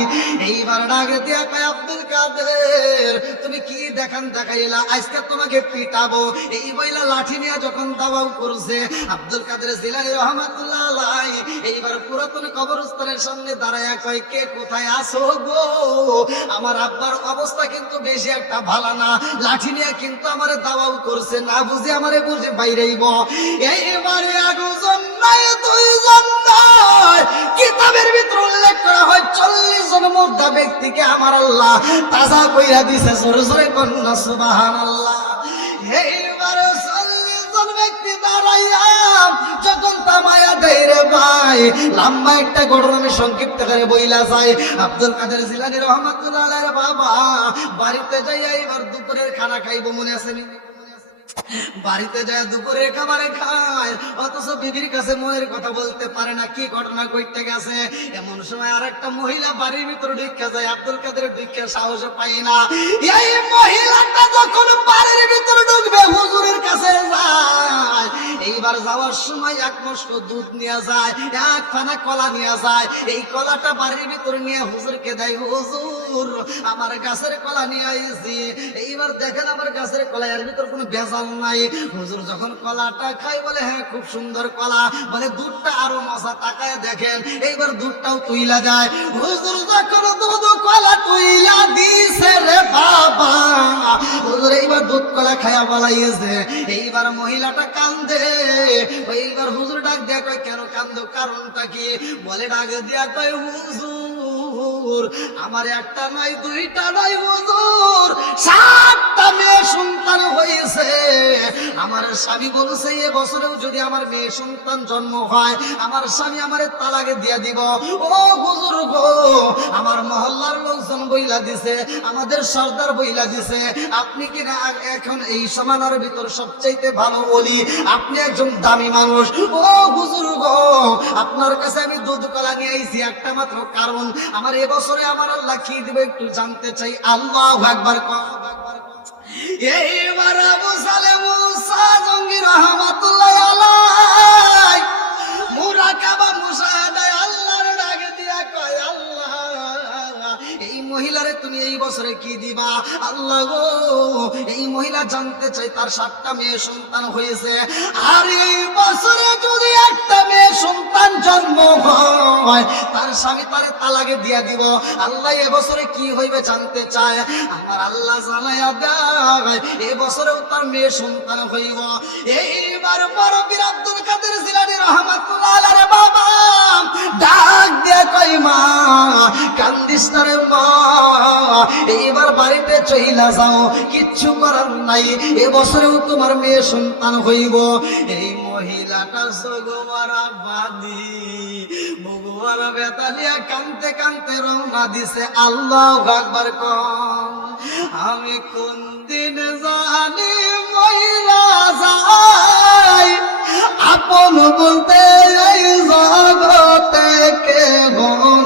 এইবার ডাক দিয়া কয়, আব্দুল কাদের তুমি কি দেখান দেখাইলা? আজকে তোমাকে পিটাবো। এই বইলা লাঠি নিয়ে যখন দাবাও করছে আব্দুল কাদের জিলানী রাহমাতুল্লাহ আলাইহি, এইবার পুরাতন কবরস্থানের সামনে দাঁড়ায়া কয়, কে কোথায় আছো গো? আমার আব্বার অবস্থা কিন্তু বেশি একটা ভালো না, লাঠি নিয়ে কিন্তু আমারে দাবাও করছে, না বুঝে আমারে বুঝে বাইরেইব। এইবারে একজন নাই, দুইজন নয়, কিতাবের ভিতর উল্লেখ করা হয় 40 জন মুর্দা ব্যক্তিকে আমার আল্লাহ তাজা কইরা দিছে। জোরে জোরে কন্যা সুবহানাল্লাহ। এইবারে 40 জন ব্যক্তি দাঁড়াইয়া যখন তামায়া দেয় রে ভাই, লম্বা একটা ঘটনা আমি সংক্ষিপ্ত করে বইলা যাই। আব্দুল কাদের জিলানী রাহমাতুল্লাহ আলাইহির বাবা বাড়িতে যাইয়া এবার দুপুরের খানা খাইবো, মনে আছে নি? বাড়িতে যায় দুপুরের খাবারে খায়, অথচ বিবির কাছে মনের কথা বলতে পারে না, কি ঘটনা ঘটতে গেছে। এমন সময় আর একটা মহিলা বাড়ির ভিতরে ঢুকে যায়, আব্দুল কাদের ঢুকে সাহস পায় না। এই মহিলাটা যখন বাড়ির ভিতরে ঢুকবে হুজুরের কাছে যায়, এইবার যাওয়ার সময় এক মস্ক দুধ নিয়ে যায়, এক ফানা কলা নিয়ে যায়। এই কলাটা বাড়ির ভিতরে নিয়ে হুজুরকে দেয়, হুজুর আমার গাছের কলা নিয়ে আইছি, এইবার দেখেন আমার গাছের কলা, এর ভিতর কোনো ভেজাল নাই। হুজুর যখন কলাটা খাই বলে হ্যাঁ খুব সুন্দর কলা, বলে দুধটা আরো মজা, তাকায় দেখেন এইবার দুধটাও তুইলা যায়। হুজুর যখন দুধ কলা তুইলা দিছে রে বাবা, হুজুর এইবার দুধ কলা খায়া বলাইছে। এইবার মহিলাটা কান্দে, এইবার হুজুর ডাক দেয়া কয় কেন কান্দো, কারণটা কি? বলে ডাক দেয়া কয় হুজুর আমার একটা নাই দুইটা নাই হুজুর 7টা মেয়ে সন্তান হয়েছে। আমার স্বামী বলছে এ বছরেও যদি আমার মেয়ে সন্তান জন্ম হয় আমার স্বামী আমারে তালাকে দিয়া দিব। ও হুজুর গো, আমার মহল্লার লোকজন বইলা দিছে, আমাদের সর্দার বইলা দিছে, আপনি কি না এখন এই সমানার ভিতর সবচাইতে ভালো বলি, আপনি একজন দামি মানুষ। ও হুজুর গো, আপনার কাছে আমি দুধ কলা নিয়ে আইছি একটা মাত্র কারণ, আমার এবছরে আমার আল্লাহ কি দিবে একটু জানতে চাই। আল্লাহু আকবার। এইবার আবু সালেহ মুসা জঙ্গি রাহমাতুল্লাহ আলাইহি মুরাকাবা মুশাহাদায় আল্লাহর ডাক দিয়া কয় আল্লাহ এই মহিলারে তুমি এই বছরে কি দিবা? আল্লাহ গো, এই মহিলা জানতে চাই তার 7টা মেয়ে সন্তান হয়েছে, আর এই বছরে যদি একটা মেয়ে সন্তান জন্ম হয় তার স্বামী তারে তালাকে দিয়া দিব। আল্লাহ এ বছরে কি হইবে জানতে চায়। আমার আল্লাহ জানাইয়া দেয় এ বছরেও তার মেয়ে সন্তান হইব। এইবার বড় পীর আব্দুল কাদের জিলানী রাহমাতুল্লাহ আলাইহি বাবা ডাক দিয়া কই মা কান্দিস না রে মা, এইবার বাড়িতে চইলা যাও, কিচ্ছু করার নাই, এ বছরেও তোমার মেয়ে সন্তান হইব। এই মহিলাটা সগোয়ারা বাদি ভগবারা বেতা দিয়া কানতে কানতে রওনা দিছে। আল্লাহু আকবার কম। আমি কোন দিন জানি মহিলা যাই আপন বলতে এই জগতে কেহ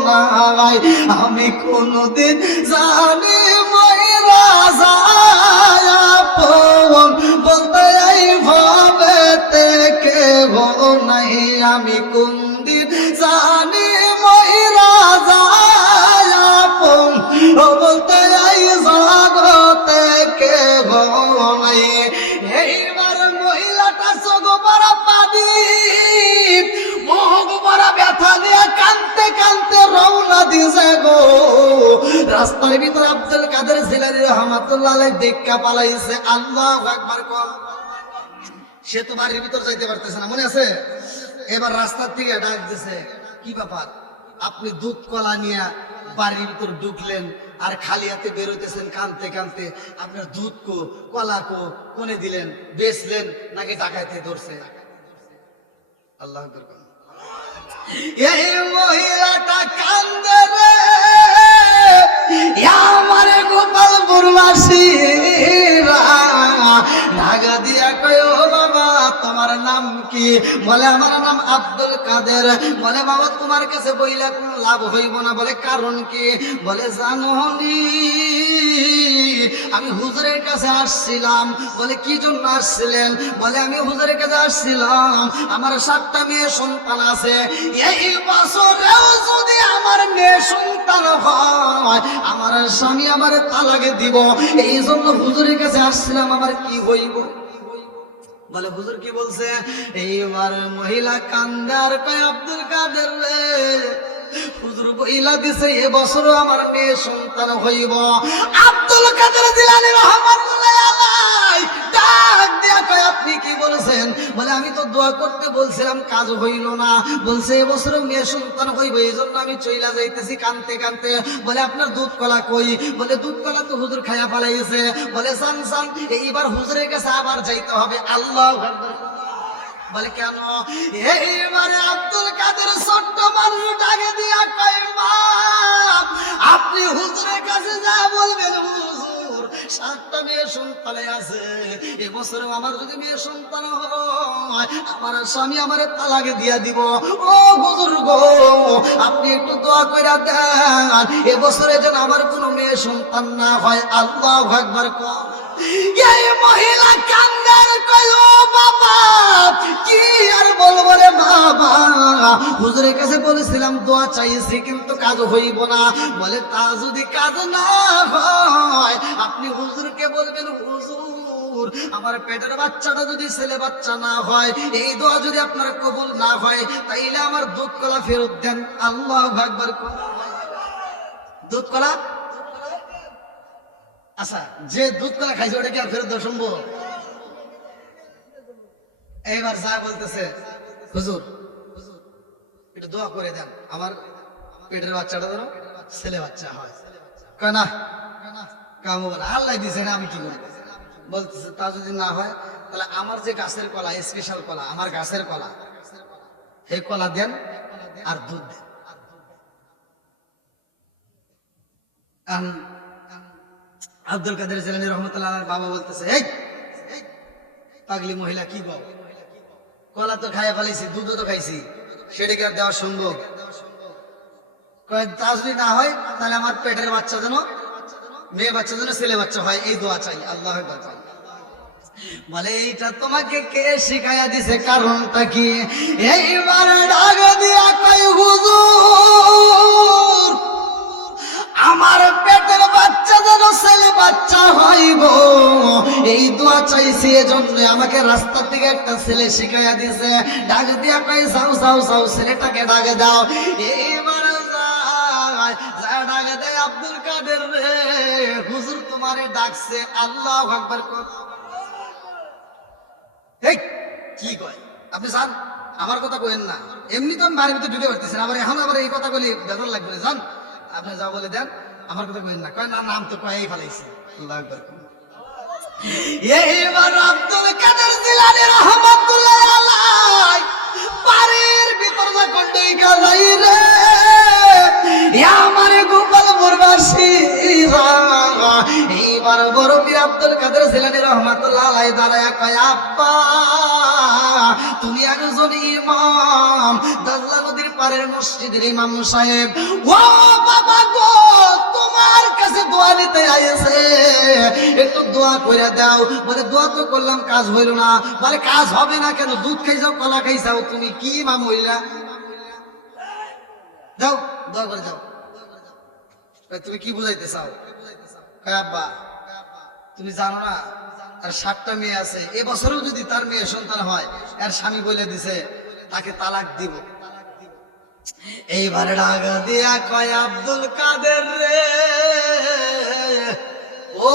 নাই, আমি কোনদিন জানি মহিলা যাই আপন বলতে এই ভাবেতে কেহ নাই, আমি কোন দিন জানি মহিলা যাই আপন বলতে এই জগতে কেহ নাই। এইবার মহিলাটা সগোবরা পাদি মুখ বড়া ব্যথা নিয়ে কানতে কানতে রওনা দিছে গো। রাস্তার ভিতর আব্দুল কাদের জিলানী রাহমাতুল্লাহ আলাইহি দেখা পালাইছে। আল্লাহু আকবার কল। সে তো বাড়ির ভিতর যাইতে পারতেছে না, মনে আছে? এবার রাস্তার থেকে ডাক দিছে, কি ব্যাপার আপনি দুধ কলা নিয়ে বাড়ির ভিতর ঢুকলেন আর খালি হাতে বেরোতেছেন কানতে কানতে, আপনার দুধ কো কলা কো কোনে দিলেন, বেচলেন নাকি ডাকাইতে ধরছে? আল্লাহু আকবার। এই মহিলাটা কান্দে রে আমার গোপালপুর বাসীরা, ঢাকা দিয়া কয় ও বাবা তোমার নাম কি? বলে আমার নাম আব্দুল কাদের। বলে বাবা তোমার কাছে বইলা কোনো লাভ হইব না। বলে কারণ কি? বলে জানোনি আমি হুজুরের কাছে আসছিলাম। বলে কি জন্য আসছিলেন? বলে আমি হুজুরের কাছে আসছিলাম, আমার 7টা মেয়ে সন্তান আছে, এই বছরেও যদি আমার মেয়ে সন্তান হয় আমার স্বামী আমার তালাকে দিব, এই জন্য হুজুরের কাছে আসছিলাম, আমার কি হইব? বলে হুজুর কি বলছে? এইবার মহিলা কান্দার কয় আব্দুল কাদের রে হুজুর বইলা দিছে এ বছরও আমার মেয়ে সন্তান হইব। আব্দুল কাদের জিলানী রাহমাতুল্লাহ আলাইহি ডাক দিয়া কয় আপনি কি বলছেন? বলে আমি তো দোয়া করতে বলছিলাম, কাজ হইল না। বলছে এ বছরও মেয়ে সন্তান হইব, এই জন্য আমি চইলা যাইতেছি কানতে কানতে। বলে আপনার দুধ কলা কই? বলে দুধ কলা তো হুজুর খাইয়া ফেলাইছে। বলে সান সান এইবার হুজুরের কাছে আবার যাইতে হবে। আল্লাহু আকবার। বলে কেন? এইবারে আব্দুল কাদের ছোট্ট মানুষ ডাকে দিয়া কয় মা আপনি হুজুরের কাছে যা বলবেন হুজুর 7 4টা মেয়ে সন্তান আছে, এবছরে আমার যদি মেয়ে সন্তান হয় আমার স্বামী আমারে তালাকে দিয়া দিব। ও বুজুর্গ, আপনি একটু দোয়া কইরা দেন এবছরে যেন আমার কোনো মেয়ে সন্তান না হয়। আল্লাহু আকবার। এই মহিলা কান্দার কয়, ও বাবা কি আর বলবো রে বাবা, হুজুরের কাছে বলেছিলাম দোয়া চাইছি কিন্তু কাজ হইব না। বলে তা যদি কাজ না হয় আপনি হুজুরকে বলবেন, হুজুর আমার পেটের বাচ্চাটা যদি ছেলে বাচ্চা না হয়, এই দোয়া যদি আপনার কবুল না হয় তাইলে আমার দুধ কলা ফেরত দেন। আল্লাহু আকবার। দুধ কলা, আচ্ছা যে দুধ কলা খাইছে ওটা কি আর ফেরত দেওয়া সম্ভব? এইবার যা বলতেছে, হুজুর একটু দোয়া করে দেন আমার পেটের বাচ্চাটা যেন ছেলে বাচ্চা হয়। কয় না কাম হবে না, আল্লাহ দিছে না, আমি কি করবো? বলতেছে তা যদি না হয় তাহলে আমার যে গাছের কলা, স্পেশাল কলা, আমার গাছের কলা, এই কলা দেন আর দুধ দেন। আব্দুল কাদের জিলানী রহমতুল্লাহ বাবা বলতেছে, এই পাগলি মহিলা কি গো, কলা তো খাইয়া ফেলেছি, দুধও তো খাইছি, সেটাকে আর দেওয়া সম্ভব? তা যদি না হয় তাহলে আমার পেটের বাচ্চা যেন, মেয়ে বাচ্চা যেন ছেলে বাচ্চা হয়, এই দোয়া চাই। আল্লাহ বলে এইটা তোমাকে কে শিখাইয়া দিছে, কারণটা কি? এইবার ডাক দিয়া কই, হুজুর আমার পেটের বাচ্চা যেন ছেলে বাচ্চা হয় গো, এই দোয়া চাইছি, এজন্য আমাকে রাস্তা থেকে একটা ছেলে শিখাইয়া দিছে। ডাক দিয়া কই, যাও যাও যাও ছেলেটাকে ডাকে দাও। এইবার ডাকে দেয়, আব্দুল কাদের রে, হুজুর তোমারে ডাকছে। আল্লাহু আকবার। কি কয় আপনি যান, আমার কথা কইেন না, এমনি তো আমি বাড়ির ভিতরে ঢুকে পারতেছেন, আবার এখন আবার এই কথা বলি বেতন লাগবে না, যান আপনি যা বলে দেন, আমার কথা কইেন না। কয় না, নাম তো কয়েই ফেলাইছে। আল্লাহু আকবার। এইবার আব্দুল কাদের জিলানী রাহমাতুল্লাহ আলাইহি বাড়ির ভিতর যখন ঢুইকা যাই রে, আমার গোপালপুরবাসী এইবার বড় পীর আব্দুল কাদের জিলানী রাহমাতুল্লাহ আলাইহি দাঁড়ায়া কয়, আব্বা তুমি একজন ইমাম, দাজলা নদীর পারের মসজিদের ইমাম সাহেব। ও বাবা গো, তোমার কাছে দোয়া নিতে আইছে, একটু দোয়া করে দাও। বলে দোয়া তো করলাম, কাজ হইল না। বলে কাজ হবে না কেন? দুধ খাইছাও, কলা খাইছাও, তুমি কি ইমাম হইলা? যাও দোয়া করে যাও। তুমি কি বুঝাইতে চাও? আব্বা তুমি জানো না তার 7টা মেয়ে আছে, এবছরও যদি তার মেয়ে সন্তান হয় আর স্বামী বলে দিছে তাকে তালাক দিব। এইবারে ডাকা দিয়া কয়, আব্দুল কাদের রে, ও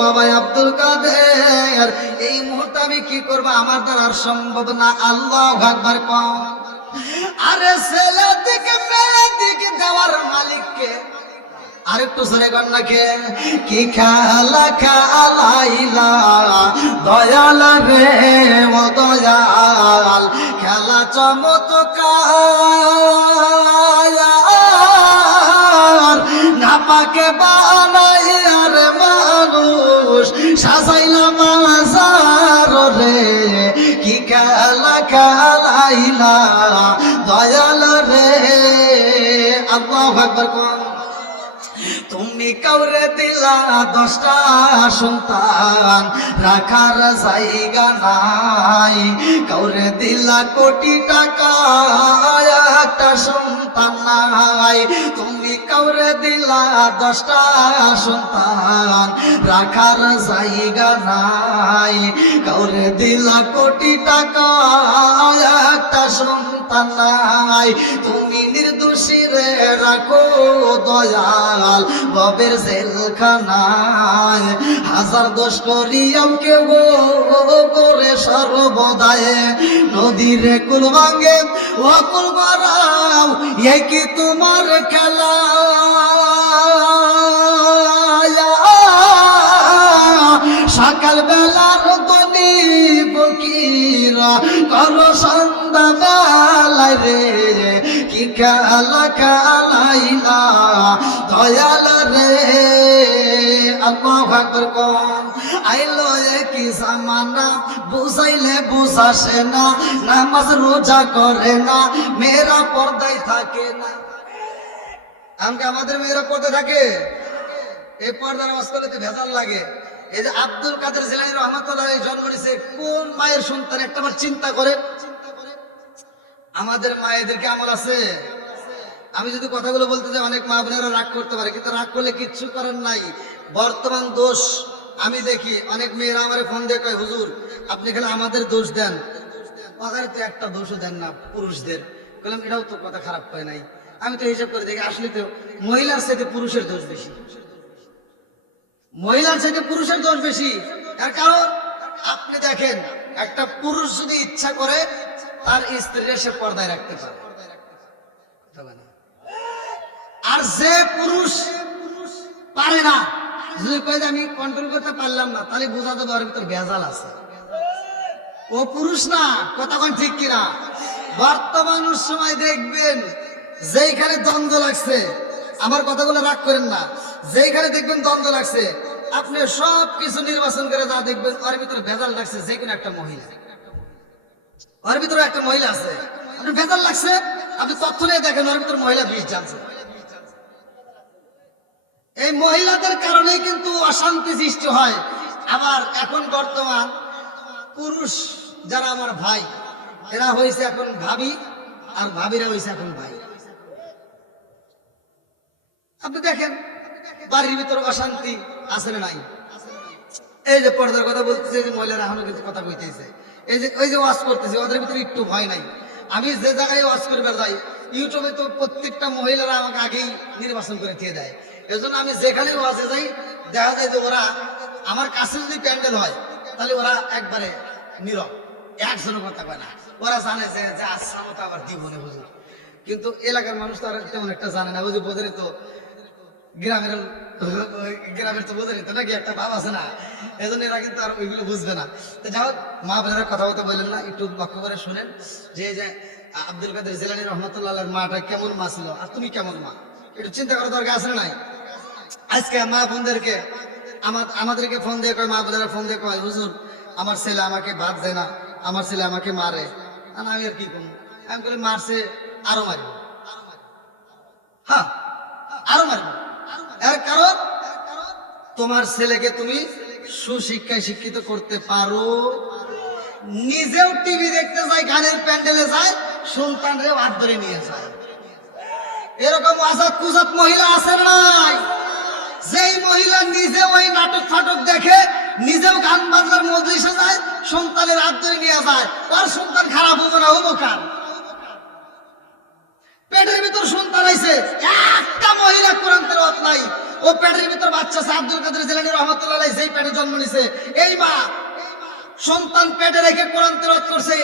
বাবা আব্দুল কাদের, এই মুহূর্তে আমি কি করবো? আমার দ্বারা আর সম্ভব না। আল্লাহু আকবার। কম আরে ছেলে দিকে মেয়ে দিকে দেওয়ার মালিককে আরেকটু সরে কন্যাকে, কি খেলা খেলাইলা দয়াল রে, ও দয়াল খেলা চমৎকার, না পাকে বানাই আর মানুষ সাজাইলা মাজার রে, কি খেলা খেলাইলা দয়াল রে। আল্লাহু আকবার। তুমি কাউরে দিলা 10টা সন্তান, রাখার জায়গা নাই, কাউরে দিলা কোটি টাকা, একটা সন্তান নাই। তুমি কাউরে দিলা 10টা সন্তান, রাখার জায়গা নাই, কাউরে দিলা কোটি টাকা, একটা সন্তান নাই। তুমি নির্দোষী রে রাখো দয়াল ববের জেলখানায়, হাজার দোষ করিয়াম কেউ করে সর্বদায়, নদীর কুল ভাঙে অকুল বাড়াও, এ কি তোমার খেলা? সকাল বেলার দনি ফকিরা করো সন্ধ্যা বেলায় রে, কি খেলা খেলাইলা দয়াল রে আল্লাহু আকবার কোন আইলো কি জামানা বুঝাইলে বুঝাসে না নামাজ রোজা করে না মেয়েরা পর্দায় থাকে না আমকে আমাদের মেয়েরা পর্দায় থাকে এই পর্দার আওয়াজ করলে তো ভেজাল লাগে এই যে আব্দুল কাদের জিলানী রহমাতুল্লাহ আলাইহি জন্ম নিয়েছে কোন মায়ের সন্তান একটাবার চিন্তা করেন আমাদের মায়েদেরকে আমল আছে আমি যদি কথাগুলো বলতে যাই অনেক মা বোনেরা রাগ করতে পারে কিন্তু রাগ করলে কিচ্ছু করার নাই বর্তমান দোষ আমি দেখি অনেক মেয়েরা আমারে ফোন দিয়ে কয় হুজুর আপনি খালি আমাদের দোষ দেন ওদের তো একটা দোষও দেন না পুরুষদের বললাম এটাও তো কথা খারাপ হয় নাই আমি তো হিসাব করে দেখি আসলে তো মহিলার সাথে পুরুষের দোষ বেশি মহিলার সাথে পুরুষের দোষ বেশি তার কারণ আপনি দেখেন একটা পুরুষ যদি ইচ্ছা করে তার স্ত্রীর সে পর্দায় রাখতে পারে আর যে পুরুষ পারে না যদি কয়ে আমি কন্ট্রোল করতে পারলাম না তাহলে বোঝা যাবে ওর ভিতর ভেজাল আছে ও পুরুষ না কতক্ষণ ঠিক কিনা বর্তমান সময় দেখবেন যেইখানে দ্বন্দ্ব লাগছে আমার কথাগুলো রাগ করেন না যেইখানে দেখবেন দ্বন্দ্ব লাগছে আপনি সব কিছু নির্বাচন করে যা দেখবেন ওর ভিতরে ভেজাল লাগছে যে কোনো একটা মহিলা ওর ভিতরে একটা মহিলা আছে আপনি ভেজাল লাগছে আপনি তথ্য নিয়ে দেখেন ওর ভিতরে মহিলা 20 জানছে এই মহিলাদের কারণেই কিন্তু অশান্তি সৃষ্টি হয় আবার এখন বর্তমান পুরুষ যারা আমার ভাই এরা হয়েছে এখন ভাবি আর ভাবিরা হয়েছে এখন ভাই আপনি দেখেন বাড়ির ভিতরে অশান্তি আছে না নাই এই যে পর্দার কথা বলতেছে যে মহিলারা এখনো কিছু কথা কইতেছে এই যে ওই যে ওয়াজ করতেছে ওদের ভিতরে একটু ভয় নাই আমি যে জায়গায় ওয়াজ করবে যাই ইউটিউবে তো প্রত্যেকটা মহিলারা আমাকে আগেই নির্বাচন করে দিয়ে দেয় এজন্য আমি যেখানে ওয়াজে যাই দেখা যায় যে ওরা আমার কাছে যদি প্যান্ডেল হয় তাহলে ওরা একবারে নীরব একজনও কথা কয় না ওরা জানে যে আচ্ছা মতো আবার জীবনে হুজুর কিন্তু এলাকার মানুষ তো আর তেমন একটা জানে না বুঝি বোঝে তো গ্রামের তো বোঝে তো নাকি একটা ভাব আছে না এজন্য এরা কিন্তু আর ওইগুলো বুঝবে না তো যাই হোক মা বোনেরা কথা বলতে বললেন না একটু লক্ষ্য করে শোনেন যে আব্দুল কাদের জিলানী রহমাতুল্লাহ আলাইহির মাটা কেমন মা ছিল আর তুমি কেমন মা একটু চিন্তা করার দরকার আছে না নাই আজকে মা বোনদেরকে আমাদেরকে ফোন দিয়ে কয় মা বোনেরা ফোন দিয়ে কয় হুজুর আমার ছেলে আমাকে ভাত দেয় না আমার ছেলে আমাকে মারে আমি আর কি করবো আমি বলি মারছে আরো মারব হ্যাঁ আরো মারব এর কারণ তোমার ছেলেকে তুমি সুশিক্ষায় শিক্ষিত করতে পারো নিজেও টিভি দেখতে যায় গানের প্যান্ডেলে যায় সন্তানরেও হাত ধরে নিয়ে যায় এরকম আজাদ কুজাত মহিলা আছে নাই যেই মহিলা নিজে ওই নাটক ফাটক দেখে নিজেও গান বাজনার মজলিসে যায় সন্তানের হাত ধরে নিয়ে যায় আর সন্তান খারাপ হবে না হবো কার পেটের ভিতর সন্তান আইছে একটা মহিলা কোরআন তেলাওয়াত নাই ও পেটের ভিতর বাচ্চা আছে আব্দুল কাদের জিলানী রহমাতুল্লাহ আলাইহি যেই পেটে জন্ম নিছে এই মা সন্তান পেটে রেখে কোরআন তেলাওয়াত করছে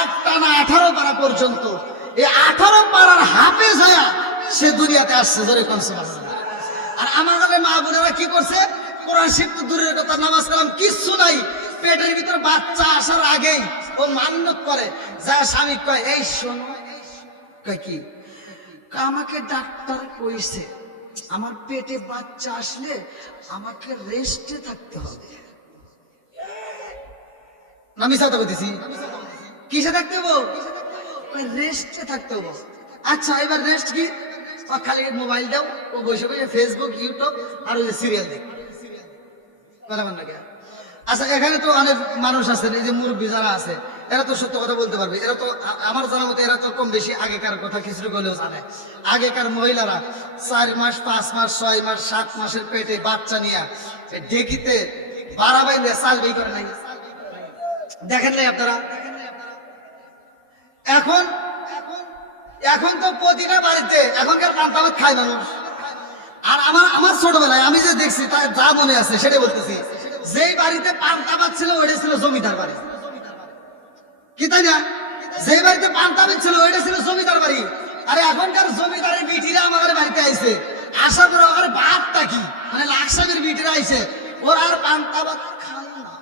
একটা না 18 পারা পর্যন্ত এই 18 পারার হাফেজ হয়া সে দুনিয়াতে আসছে জোরে কোন সুবহানাল্লাহ আর আমাদের মা বোনেরা কি করছে কোরআন শিখতে দূরের কথা নামাজ কালাম কিচ্ছু নাই পেটের ভিতর বাচ্চা আসার আগেই ও মান্যত করে যা স্বামী কয় এই শোনো কয় কি আমাকে ডাক্তার কইছে আমার পেটে বাচ্চা আসলে আমাকে রেস্টে থাকতে হবে আমি সাথে বলতেছি কিসে থাকতে হবো রেস্টে থাকতে হবো আচ্ছা এবার রেস্ট কি খালি মোবাইল দাও ও বসে বসে ফেসবুক ইউটিউব আর ওই সিরিয়াল দেখ আচ্ছা এখানে তো অনেক মানুষ আছেন এই যে মুরব্বী যারা আছে এরা তো সত্য কথা বলতে পারবে এরা তো আমার জানার মতো এরা তো কম বেশি আগেকার কথা কিছু বলেও জানে আগেকার মহিলারা 4 মাস 5 মাস 6 মাস 7 মাসের পেটে বাচ্চা নিয়ে ঢেকিতে বাড়া বাইন্দে চাল বেই করে নাই দেখেন নাই আপনারা এখন এখন তো প্রতিটা বাড়িতে এখনকার পান্তা ভাত খায় মানুষ আর আমার ছোটবেলায় আমি যে দেখছি তার যা মনে আছে সেটাই বলতেছি যেই বাড়িতে পান্তা ভাত ছিল ওইটা ছিল জমিদার বাড়ি কি তাই না যেই বাড়িতে পান্তা ভাত ছিল ওইটা ছিল জমিদার বাড়ি আরে এখনকার জমিদারের বিটিরা আমাদের বাড়িতে আইছে আশা করে আর ভাতটা কি মানে লাকসামের বিটিরা আইছে ওর আর পান্তা ভাত খায় না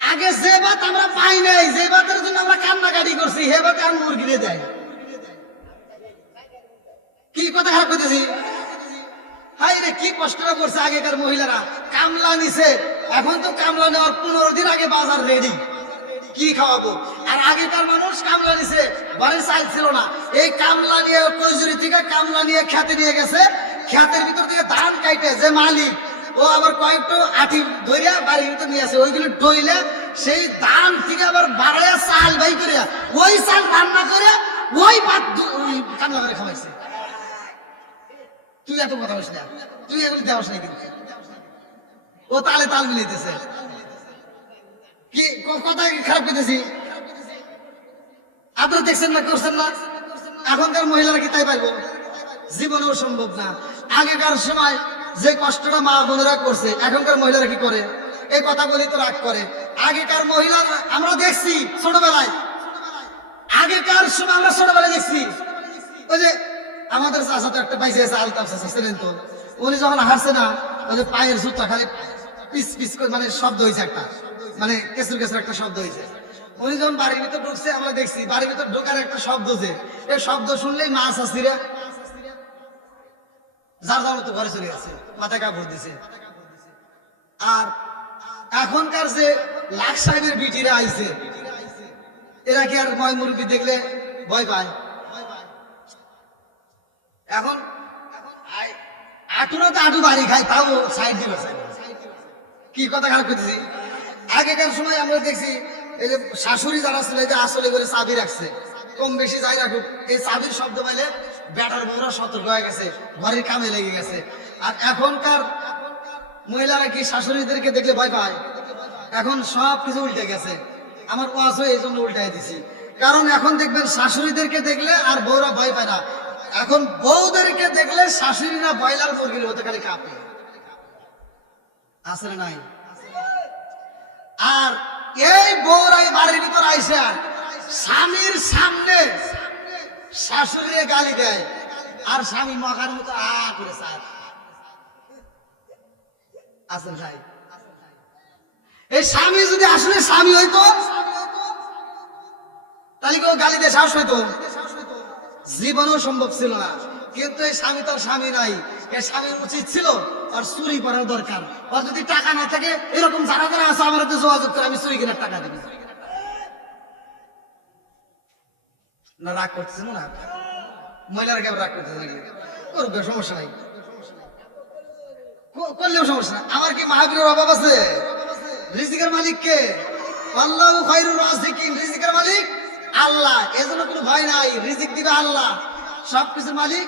আগে যে ভাত আমরা পাই নাই যে ভাতের জন্য আমরা কান্নাকাটি করছি হে ভাত আর মুরগিরে দেয় কি কথা খারাপ করতেছি? হাই রে, কি কষ্টটা করছে আগেকার মহিলারা। কামলা নিছে, এখন তো কামলা নেওয়ার 15 দিন আগে বাজার রেডি, কি খাওয়াবো। আর আগেকার মানুষ কামলা নিছে, বাড়ির চাল ছিল না, এই কামলা নিয়ে কৈজুরি থেকে কামলা নিয়ে খেতে নিয়ে গেছে। খেতের ভিতর থেকে ধান কাইটে যে মালিক, ও আবার কয়েকটা আঠি ধরিয়া বাড়ির ভিতর নিয়ে আসে, ওইগুলো ডইলে সেই ধান থেকে আবার বাড়াইয়া চাল বাই করিয়া ওই চাল রান্না করে ওই ভাত কামলা করে খাওয়াইছে। তুই এত কথা বলিস না, তুই এগুলি দেওয়াস না, কিন্তু ও তালে তাল মিলাইতেছে। কি কথা খারাপ করতেছি? আপনারা দেখছেন না, করছেন না? এখনকার মহিলারা কি তাই পারবো? জীবনেও সম্ভব না। আগেকার সময় যে কষ্টটা মা বোনেরা করছে, এখনকার মহিলারা কি করে? এই কথা বলি তো রাগ করে। আগেকার মহিলারা আমরা দেখছি ছোটবেলায়, আগেকার সময় আমরা ছোটবেলায় দেখছি, ওই যে আমাদের চাচা তো একটা পাইছে আছে, আলতাফ চাচা ছিলেন তো, উনি যখন হারছে না, ওই যে পায়ের জুতা খালি পিস পিস করে মানে শব্দ হয়েছে একটা, মানে কেসুর কেসুর একটা শব্দ হয়েছে। উনি যখন বাড়ির ভিতর ঢুকছে, আমরা দেখছি বাড়ির ভিতর ঢোকার একটা শব্দ, যে এই শব্দ শুনলেই মা শাস্তিরা যার যার মতো ঘরে চলে গেছে, মাথায় কাপড় দিছে। আর এখনকার যে লাখ সাহেবের বিটিরা আইছে, এরা কি আর ময় মুরব্বী দেখলে ভয় পায়? এখন আটুরা তো আটু বাড়ি খায়, তাও সাইড দিবে। কি কথা খারাপ করতেছি? আগেকার সময় আমরা দেখছি এই যে শাশুড়ি যারা ছিল, এই যে আসলে করে চাবি রাখছে, কম বেশি যাই রাখুক, এই চাবির শব্দ পাইলে ব্যাটার বউরা সতর্ক হয়ে গেছে, ঘরের কামে লেগে গেছে। আর এখনকার মহিলারা কি শাশুড়িদেরকে দেখলে ভয় পায়? এখন সব কিছু উল্টে গেছে। আমার ওয়াজও এই জন্য উল্টাই দিছি, কারণ এখন দেখবেন শাশুড়িদেরকে দেখলে আর বউরা ভয় পায় না, এখন বউদেরকে দেখলে শাশুড়ি না বয়লার মুরগির হতে খালি কাঁপে। আসলে নাই। আর এই বউরাই বাড়ির ভিতর আইসা স্বামীর সামনে শাশুড়িরে গালি দেয়, আর স্বামী মকার মতো করে চায়। আসলে ভাই, এই স্বামী যদি আসলে স্বামী হইতো, তাহলে কেউ গালি দিয়ে সাহস হইতো? জীবনেও সম্ভব ছিল না। কিন্তু এই স্বামী তো স্বামী নাই, এই স্বামীর উচিত ছিল আর চুরি করার দরকার। আর যদি টাকা না থাকে, এরকম যারা যারা আছে আমার হাতে যোগাযোগ করে, আমি চুরি কেনার টাকা দিবি। না রাগ করতেছে না, মহিলারা কেমন রাগ করতেছে নাকি? করবে, সমস্যা নাই, করলেও সমস্যা নাই। আমার কি মাহবীরের অভাব আছে? রিজিকের মালিক কে? আল্লাহু খায়রুর রাযিকিন। রিজিকের মালিক আল্লাহ, এজন্য কোনো ভয় নাই। রিজিক দিবে আল্লাহ, সবকিছুর মালিক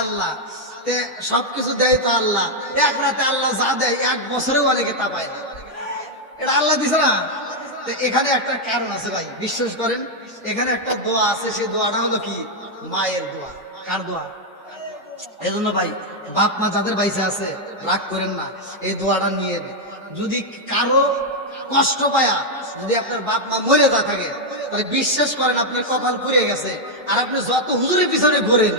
আল্লাহ। সবকিছু দেয় তো আল্লাহ। এক রাতে আল্লাহ যা দেয়, 1 বছরেও অনেকে তা পায় না। এটা আল্লাহ দিছে না? তো এখানে একটা কারণ আছে ভাই, বিশ্বাস করেন। এখানে একটা দোয়া আছে, সেই দোয়াটা হলো কি? মায়ের দোয়া। কার দোয়া? এই জন্য ভাই, বাপ মা যাদের বাইসে আছে, রাগ করেন না, এই দোয়াটা নিয়ে। যদি কারো কষ্ট পায়া যদি আপনার বাপ মা মরে যা থাকে, তাহলে বিশ্বাস করেন আপনার কপাল পুড়ে গেছে। আর আপনি যত হুজুরের পিছনে ঘোরেন,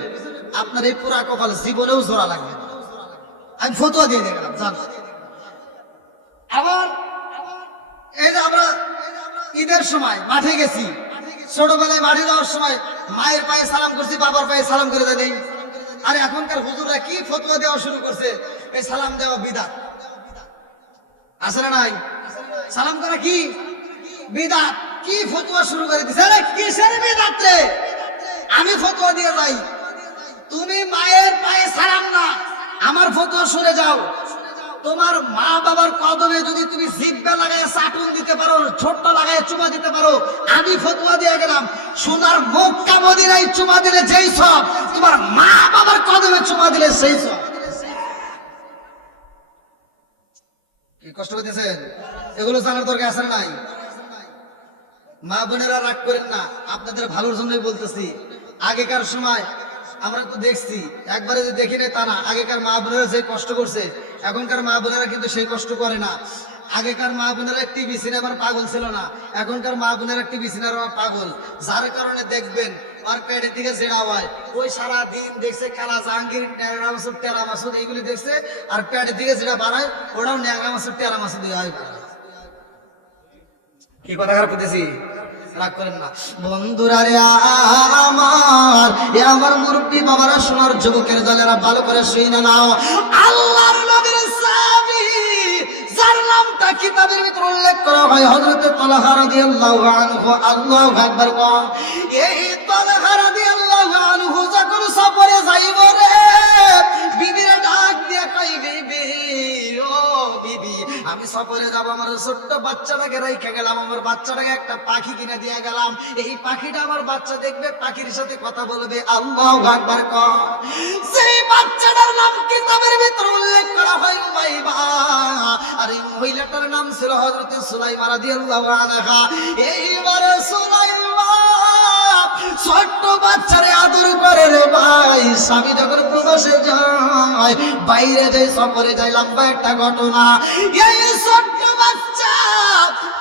আপনার এই পুরা কপাল জীবনেও জোড়া লাগবে। আমি ফতোয়া দিয়ে গেলাম, জান। আবার এই যে আমরা ঈদের সময় মাঠে গেছি, ছোটবেলায় মাঠে যাওয়ার সময় মায়ের পায়ে সালাম করছি, বাবার পায়ে সালাম করে দেয় নেই। আর এখনকার হুজুররা কি ফতোয়া দেওয়া শুরু করছে, এই সালাম দেওয়া বিদআত। আছে না নাই? সালাম করা কি বিদআত? কি ফতোয়া শুরু করে দিছে? আরে কিসের বিদআত রে? আমি ফতোয়া দিয়ে যাই, তুমি মায়ের পায়ে সালাম না, আমার ফতোয়া শুনে যাও। তোমার মা বাবার কদমে যদি তুমি জিহ্বা লাগায় চাটুন দিতে পারো, ছোট্ট লাগায় চুমা দিতে পারো, আমি ফতোয়া দিয়ে গেলাম, সোনার মক্কা মদিনায় চুমা দিলে যেই সব, তোমার মা বাবার কদমে চুমা দিলে সেই সব। কি কষ্ট করতেছেন? এগুলো জানার দরকার আছে নাই? মা বোনেরা রাগ করেন না, আপনাদের ভালোর জন্যই বলতেছি। আগেকার সময় আমরা তো দেখছি, একবারে যে দেখি না তা না। আগেকার মা বোনেরা যে কষ্ট করছে, এখনকার মা বোনেরা কিন্তু সেই কষ্ট করে না। আগেকার মা বোনেরা টিভি সিনেমার পাগল ছিল না, এখনকার মা বোনেরা টিভি সিনেমার পাগল। যার কারণে দেখবেন আর পেটের দিকে জেরা হয়, ওই সারা দিন দেখছে খেলা, জাহাঙ্গীর, ন্যাংরা মাসুদ, টেরা মাসুদ এইগুলি দেখছে, আর পেটের দিকে যেটা বাড়ায় ওটাও ন্যাংরা মাসুদ, টেরা মাসুদ হয়। কি কথা খারাপ করতেছি? রাগ করেন না বন্ধুরা রে আমার, এ আমার মুরব্বী বাবারা, সোনার যুবকের দলেরা ভালো করে শুনে নাও। আল্লাহর নবীর সাহাবী যার নামটা কিতাবের ভিতর উল্লেখ করা হয় হযরত তালহা রাদিয়াল্লাহু আনহু। আল্লাহু আকবার। এই তালহা রাদিয়াল্লাহু আনহু যখন সফরে যাইব রে, বিবির ডাক দিয়া কই, বিবি ও বিবি, আমি সফরে যাব, আমার ছোট্ট বাচ্চাটাকে রাইখা গেলাম, আমার বাচ্চাটাকে একটা পাখি কিনে দিয়ে গেলাম, এই পাখিটা আমার বাচ্চা দেখবে, পাখির সাথে কথা বলবে। আল্লাহু আকবার। সেই বাচ্চাটার নাম কিতাবের ভিতর উল্লেখ করা হয় উমাইমা, আর এই মহিলাটার নাম ছিল হযরত সুলাইমা রাদিয়াল্লাহু আনহা। এইবারে সুলাইমা ছোট্ট বাচ্চারে আদর করে রে ভাই। স্বামী যখন প্রবাসে যায়, বাইরে যাই, সফরে যাই, লম্বা একটা ঘটনা। এই ছোট্ট বাচ্চা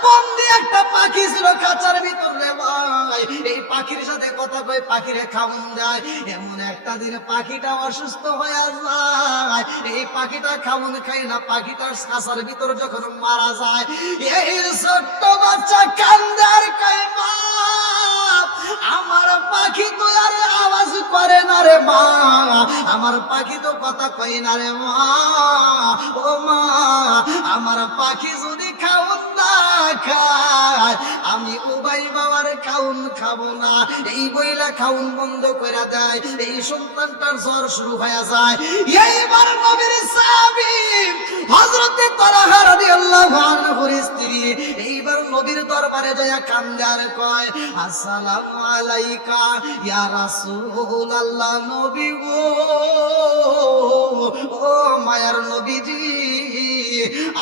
বন্দি একটা পাখি ছিল খাঁচার ভিতর রে ভাই। এই পাখির সাথে কথা কয়, পাখিরে খাওয়ান দেয়। এমন একটা দিন পাখিটা অসুস্থ হয়ে যায়, এই পাখিটা খাওয়ান খায় না, পাখিটার খাঁচার ভিতর যখন মারা যায়, এই ছোট্ট বাচ্চা কান্দে আর কয়, মা আমার পাখি তো আর আওয়াজ করে না রে মা, আমার পাখি তো কথা কয় না রে মা, ও মা আমার পাখি যদি খাওন না খায়, আমি উবাই বাবার খাউন খাবো না। এই বইলা খাউন বন্ধ করে দেয়, এই সন্তানটার জ্বর শুরু হয়ে যায়। এইবার নবীর সাহাবী হযরত তালহা রাদিয়াল্লাহু আনহুর স্ত্রী এইবার নবীর দরবারে যায় কান্দে আর কয়, আসসালামু আলাইকা ইয়া রাসূলুল্লাহ, নবী গো, ও মায়ার নবীজি,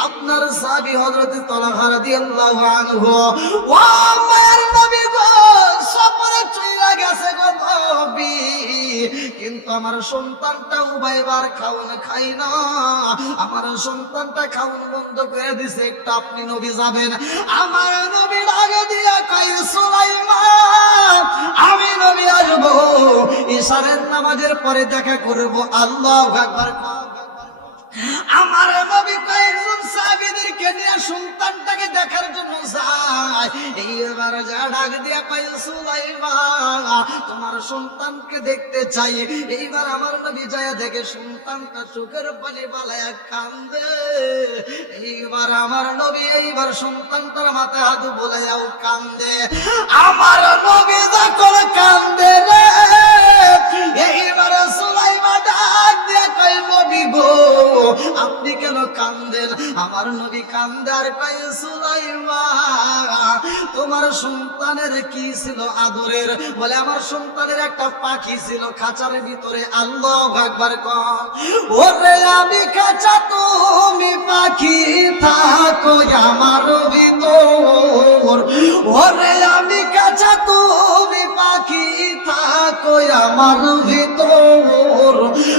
আপনার সাহাবী হযরত তালহা রাদিয়াল্লাহু আনহু, ও মায়ার নবী গো, সফরে চইলা গেছে গো নবী, কিন্তু আমার সন্তানটা উবাইবার খাওন খাই না, আমার সন্তানটা খাওন বন্ধ করে দিছে, একটু আপনি নবী যাবেন। আমার নবী আগে দিয়া কই, সুলাইমা আমি নবী আসবো, ইশারের নামাজের পরে দেখা করব। আল্লাহু আকবার। আমার নবী কয়েকজন সাহাবীদেরকে নিয়ে সন্তানটাকে দেখার জন্য যায়। এইবার যা ডাক দিয়া কয়, সুলাইমা তোমার সন্তানকে দেখতে চাই। এইবার আমার নবী যায় দেখে সন্তানটা চোখের পানি বালায়া কান্দে। এইবার আমার নবী এইবার সন্তানটার মাথায় হাত বুলাইয়াও কান্দে। আমার নবী যখন কান্দে রে, এইবার সুলাইমা ডাক দিয়া কয়, নবী গো আপনি কেন কান্দেন? আমার নবী কান্দে আর কয়, সুলাইমা তোমার সন্তানের কি ছিল আদরের? বলে আমার সন্তানের একটা পাখি ছিল খাঁচার ভিতরে। আল্লাহু আকবার। ওরে আমি খাঁচা তুমি পাখি, থাকো আমার ভিতর। ওরে আমি খাঁচা তুমি পাখি, থাকো আমার ভিতর।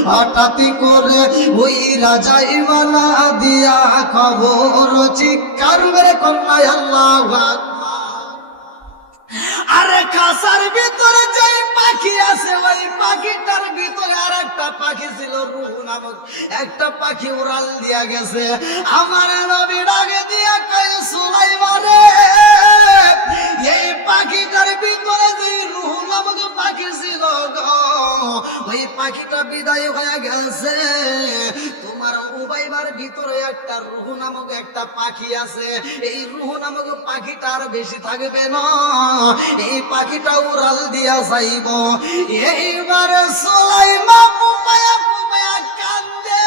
হঠাৎ করে ওই রাজাই মানা দিয়া খবর, চিৎকার মেরে কন্যা আল্লাহু আকবার। আরে খাঁচার ভিতরে যে পাখি আছে, ওই পাখিটার ভিতরে আর একটা পাখি ছিল, রূহ নামক একটা পাখি উড়াল দিয়া গেছে। আমার নবী ডাকে দিয়া কয়, সুলাইমা রে, এই পাখিটার ভিতরে যে রূহ নামক পাখি ছিল গো, ওই পাখিটা বিদায় হয়ে গেছে। তোমার উবাইবার ভিতরে একটা রূহ নামক একটা পাখি আছে, এই রূহ নামক পাখিটা আর বেশি থাকবে না, এই পাখিটা উড়াল দিয়া যাইব। এইবার সুলাইমা পুপায়া পুপায়া কান্দে।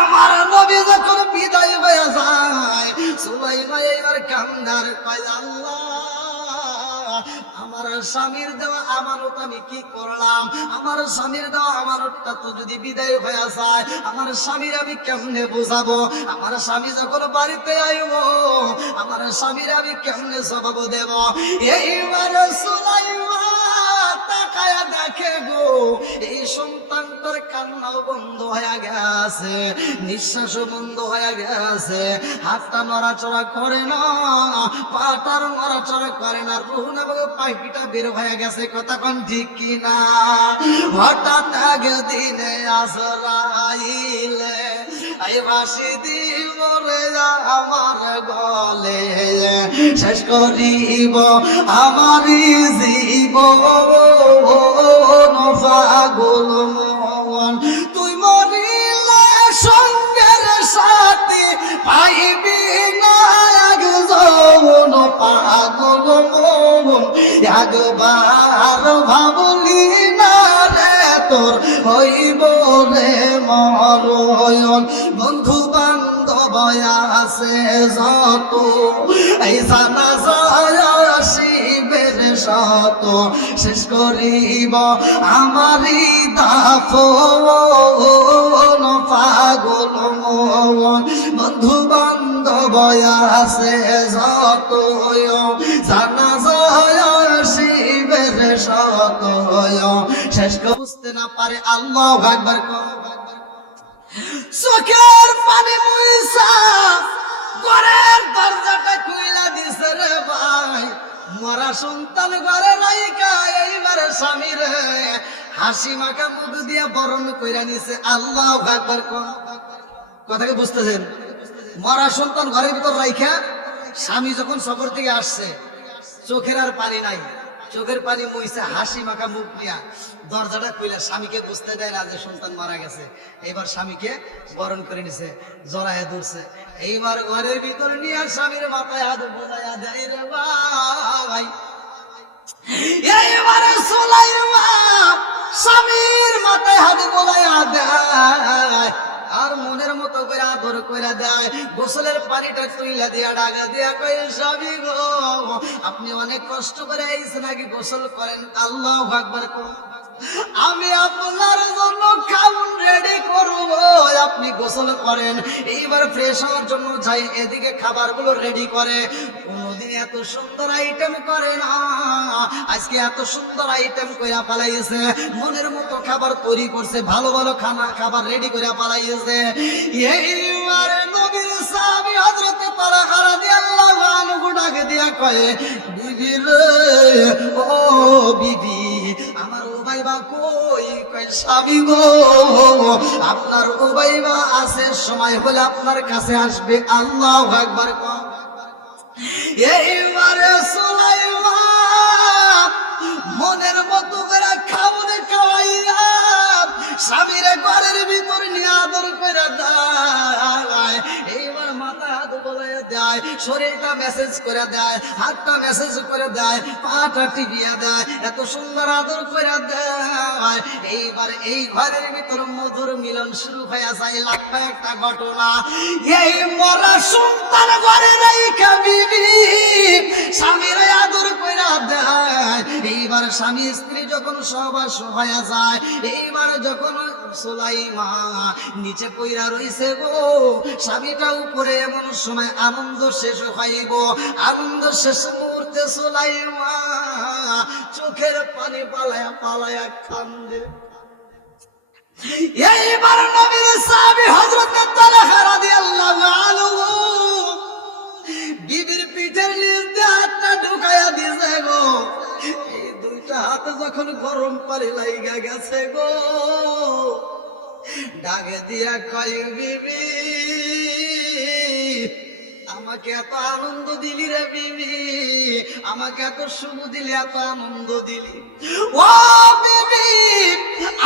আমার নবী যখন বিদায় হয়ে যায়, সুলাইমা এইবার কান্দার কয়, আল্লাহ আমার স্বামীর দেওয়া আমানত আমি কি করলাম? আমার স্বামীর দেওয়া আমানতটা তো যদি বিদায় হয়ে যায়, আমার স্বামীর আমি কেমনে বুঝাবো? আমার স্বামী যখন বাড়িতে আইব, আমার স্বামীর আমি কেমনে জবাব দেব? এইবার সুলাইমা তাকায়া দেখে গো, এই সন্তানটার কান্নাও বন্ধ হয়ে গেছে, নিঃশ্বাসও বন্ধ হয়ে গেছে, হাতটা নড়াচড়া করে না, পাটার নড়াচড়া করে না, রূহ নামক পাখিটা বের হয়ে গেছে। কথা কোন ঠিক কিনা? হঠাৎ একদিনে আজরাইলে এই বাঁশি দিব রে আমার গলে, শেষ করিব আমারই জীবন। একবার ভাবলি না রে তোর হইব রে মরণ। বন্ধু বান্ধব আছে যত এই জানাজায় শিবের শত শেষ করিব আমারি দাফন পাগল মন। বন্ধু বান্ধব আছে যত জানাজায় শিবের শত শেষ বুঝতে না পারে আল্লাহু আকবার। চোখের পানি মুইসা ঘরের দরজাটা খুইলা দিছে রে ভাই। মরা সন্তান ঘরে রাইকা এইবার স্বামীর হাসি মাখা মুখ দিয়া বরণ কইরা নিছে। আল্লাহু আকবার। কথাকে বুঝতেছেন? মরা সন্তান ঘরের ভিতর রাইখা স্বামী যখন সফর থেকে আসছে, চোখের আর পানি নাই, চোখের পানি মুইছে হাসি মাখা মুখ নিয়া দরজাটা খুইলা স্বামীকে বুঝতে দেয় না যে সন্তান মারা গেছে। এইবার স্বামীকে বরণ করে নিছে, জড়ায় ধরছে। এইবার ঘরের ভিতর নিয়ে স্বামীর মাথায় হাত বোঝাইয়া দেয় রে ভাই। এইবারে সুলাইমান স্বামীর মাথায় হাত বোঝাইয়া দেয় আর মনের মতো করে আদর করে দেয়। গোসলের পানিটা তুইলা দিয়া ডাকা দিয়া কই স্বামী গো আপনি অনেক কষ্ট করে আইছেন, নাকি গোসল করেন। আল্লাহু আকবার। আমি আপনার জন্য খাউন রেডি করব, আপনি গোসল করেন। এইবার ফ্রেশ হওয়ার জন্য যাই, এদিকে খাবারগুলো রেডি করে। কোনদিন এত সুন্দর আইটেম করে না, আজকে এত সুন্দর আইটেম কইরা পালাইছে। মনের মতো খাবার তৈরি করছে, ভালো ভালো খাবার রেডি করে পালাইছে। এইবার নবীর সাহাবী হযরত তালহা রাদিয়াল্লাহু আনহু ডাকে দিয়া কয় বিবি রে ও বিবি আমার উবাইবা কই? কয় স্বামী গো আপনার উবাইবা আছে, সময় হলে আপনার কাছে আসবে। আল্লাহু আকবার। এইবারে সুলাইমান মনের মতো করে খাওয়ানে খাওয়াইয়া স্বামীর ঘরের ভিতর নিয়ে আদর করে দেয়। এইবার মাথা হাত বলাইয়া দেয়, শরীরটা মেসেজ করে দেয়, হাতটা মেসেজ করে দেয়, পাটা টিপিয়া দেয়, এত সুন্দর আদর করে দেয়। এইবার এই ঘরের ভিতর মধুর মিলন শুরু হয়ে যায়। লাগবে একটা ঘটনা, এই মরা সন্তান ঘরে রাইখা বিবি স্বামীর আদর করে দেয়। এইবার স্বামী স্ত্রী যখন সহবাস হয়ে যায়, এইবার যখন সুলাইমান নিচে পইরা রইছে গো, স্বামীটা উপরে, এমন সময় আনন্দ শেষ হইব। আনন্দ শেষ মুহূর্তে সুলাইমান চোখের পানি পালায়া পালায়া কান্দে। এইবার নবীর সাহাবী হযরত তালহা রাদিয়াল্লাহু আনহু বিবির পিঠের নিচ দিয়ে হাতটা ঢুকাইয়া দিছে গো। এই দুইটা হাত যখন গরম পানি লাইগা গেছে গো, ডাকে দিয়া কয় বিবি আমাকে এত আনন্দ দিলি রে বিবি, আমাকে এত সুখ দিলি, এত আনন্দ দিলি। ও বিবি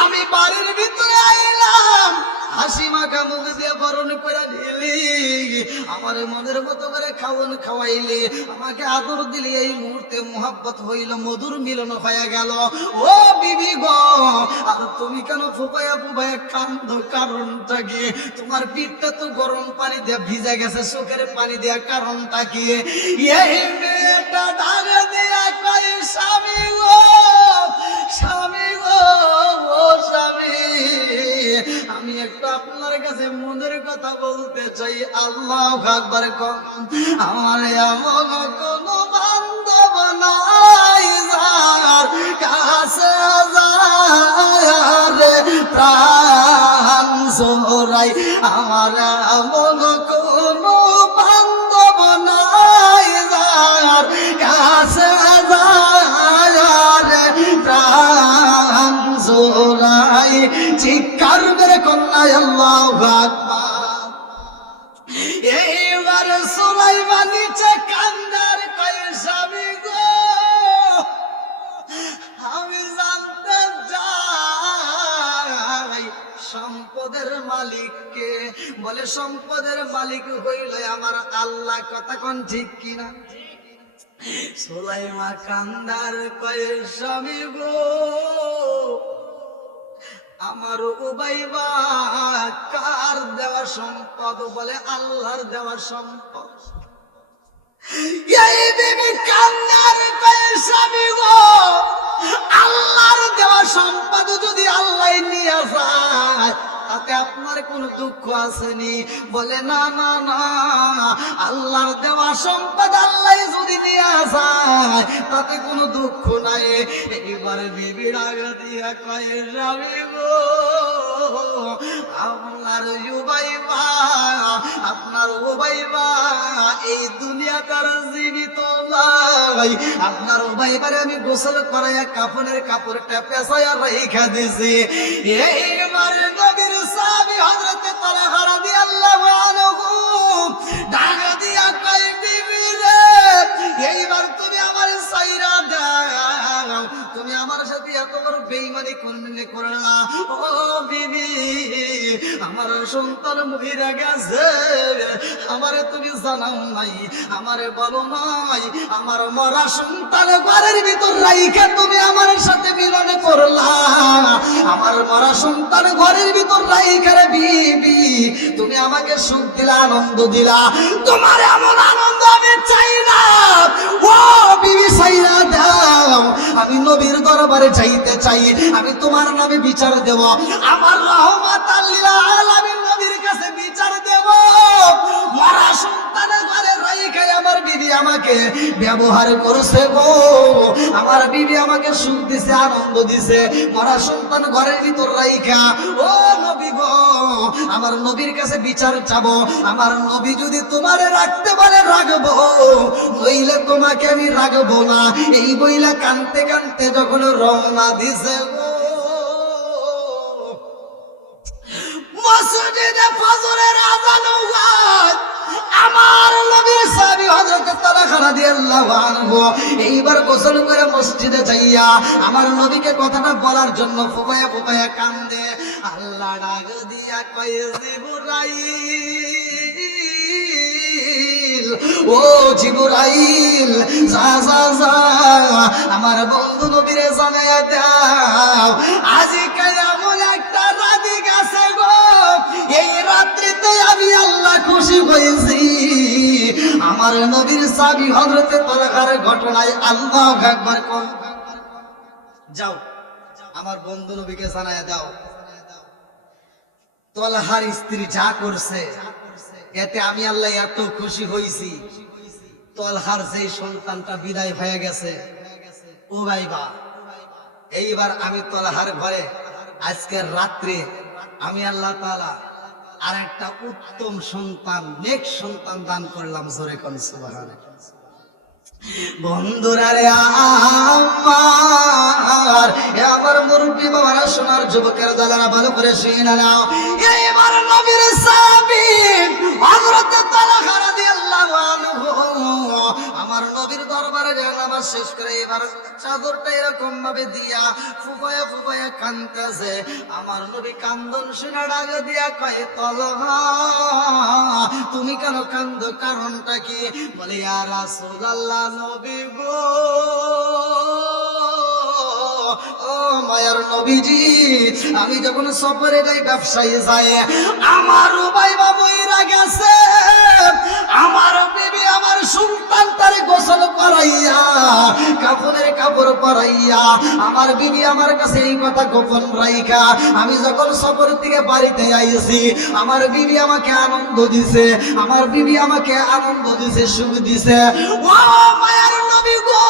আমি বাড়ির ভিতরে আইলাম, হাসি মাখা মুখ দিয়ে বরণ করে নিলি, আমার মনের মতো করে খাওয়ান খাওয়াইলি, আমাকে আদর দিলি। এই মুহূর্তে মোহাব্বত হইল, মধুর মিলন হয়ে গেল। ও বিবি গো আর তুমি কেন ফুপায়া ফুপায়া কান্দো? কারণটা কি? তোমার পিঠটা তো গরম পানি দিয়ে ভিজে গেছে, চোখের পানি দিয়া, কারণটা কি? এই মেয়েটা ডাকে দিয়া কয় স্বামী গো স্বামী গো ও স্বামী আমি একটু আপনার কাছে মনের কথা বলতে চাই। আল্লাহু আকবার। আমার এমন কোন বান্ধব নাই যার কাছে যায় প্রাণ জোড়াই। আমার এমন কোন বান্ধব নাই যার কাছে যায় প্রাণ জোড়াই। চিৎকার করে কন্যা আল্লাহু আকবার। এইবার সুলাইমান নিচে কান্দার কয় স্বামী গো আমি জানতে চাই সম্পদের মালিককে। বলে সম্পদের মালিক হইল আমার আল্লাহ। কথা কোন ঠিক কিনা? সুলাইমা কান্দার কয়ে স্বামী গো, আমার উবাইবা কার দেওয়া সম্পদ? বলে আল্লাহর দেওয়া সম্পদ। এই বিবি কান্দার কয়ে স্বামী গো, আল্লাহর দেওয়া সম্পদ যদি আল্লাহ নিয়ে যায় তাতে আপনার কোনো দুঃখ আসেনি? বলে না না না, আল্লাহর দেওয়া সম্পদ আল্লাহ যদি নিয়ে যায় তাতে কোনো দুঃখ নাই। এইবার বিবির আগে দিয়া কয়ে স্বামী গো, আপনার উবাইবা, আপনার উবাইবা এই দুনিয়া তার জীবিত নাই। আপনার উবাইবারে আমি গোসল করাইয়া কাফনের কাপড়টা পেঁচাইয়া রেখা দিছি। এইবার নবীর সাহাবী হযরত তালহা রাদিয়াল্লাহু আনহু ডাক দিয়া কয় বিবি রে, এইবার তুমি আমার সাইরা দাও, তুমি আমার সাথে এত বড় বেঈমানি করলা। ও বিবি, আমার সন্তান মহিরা গেছে, আমারে তুমি জানাও নাই, আমারে বলো নাই, আমার মরা সন্তান ঘরের ভিতর রাইখা তুমি আমার সাথে মিলন করলা। আমার মরা সন্তান ঘরের ভিতর রাইখা রে বিবি, তুমি আমাকে সুখ দিলা, আনন্দ দিলা, তোমার এমন আনন্দ আমি চাই না। ও বিবি সাইরা দাও, আমি নবীর দরবারে যাইতে চাই, আমি তোমার নামে বিচার দেব, আমার রহমাতাল লিল আলামিন নবীর কাছে বিচার দেব। মরা সন্তান ঘরে রাইখা আমার বিবি আমাকে ব্যবহার করছে গো, আমার বিবি আমাকে সুখ দিছে, আনন্দ দিছে, মরা সন্তান ঘরের ভিতর রাইখা। ও নবী গো, আমার নবীর কাছে বিচার চাবো, আমার নবী যদি তোমারে রাখতে বলে রাখবো, নইলে তোমাকে আমি রাখবো না। এই বইলা কানতে কানতে যখন রওনা দিছে গো, মসজিদে ফজরের আযান হয়, আমার নবীর সাহাবী হযরত তালহা রাদিয়াল্লাহু আনহু এইবার গোসল করে মসজিদে যাইয়া আমার নবীকে কথাটা বলার জন্য ফুপায়া ফুপায়া কান্দে। আল্লাহ ডাক দিয়া কয় জিবরাইল, ও জিবরাইল, যা যা যা আমার বন্ধু নবীরে জানাইয়া দাও, আজকে এমন একটা রাত গেছে গো, এই রাত্রিতে আমি আল্লাহ খুশি হয়েছি। আমার নবীর সাহাবী হযরত তালহার ঘটনায় আল্লাহু আকবার কোন। যাও আমার বন্ধু নবীকে জানাইয়া দাও, তালহার স্ত্রী যা করছে এতে আমি আল্লাহ এত খুশি হয়েছি। তালহার যে সন্তানটা বিদায় হয়ে গেছে, ও ভাইবা, এইবার আমি তালহার ঘরে আজকের রাত্রে আমি আল্লাহ তাআলা আর একটা উত্তম সন্তান, নেক সন্তান দান করলাম। জোরে কোন সুবহানাল্লাহ। বন্ধুরা রে আমার মুরব্বী বাবারা, সোনার যুবকের দলেরা ভালো করে শুনে নাও। এইবার নবীর সাহাবী হযরত তালহা রাদিয়াল্লাহু আনহু আমার নবীর দরবারে নামাজ শেষ করে এবার চাদরটা এরকম ভাবে দিয়া ফুপায়া ফুপায়া কাঁদতেছে। আমার নবী কান্দন শুনে ডাক দিয়া কয়, তালহা তুমি কেন কান্দো, কারণটা কি? বলে ইয়া রাসূলুল্লাহ, নবী গো, ও মায়ার নবীজি, আমি যখন সফরে যাই, ব্যবসায়ী যাই, আমার উবাইবা মইরা গেছে, আমার বিবি আমার সুলতান তারে গোসল করাইয়া কাফনের কাপড় পরাইয়া আমার বিবি আমার কাছে এই কথা গোপন রাইখা আমি যখন সফর থেকে বাড়িতে আইছি, আমার বিবি আমাকে আনন্দ দিছে, আমার বিবি আমাকে আনন্দ দিছে, সুখ দিছে। ও মায়ার নবী গো,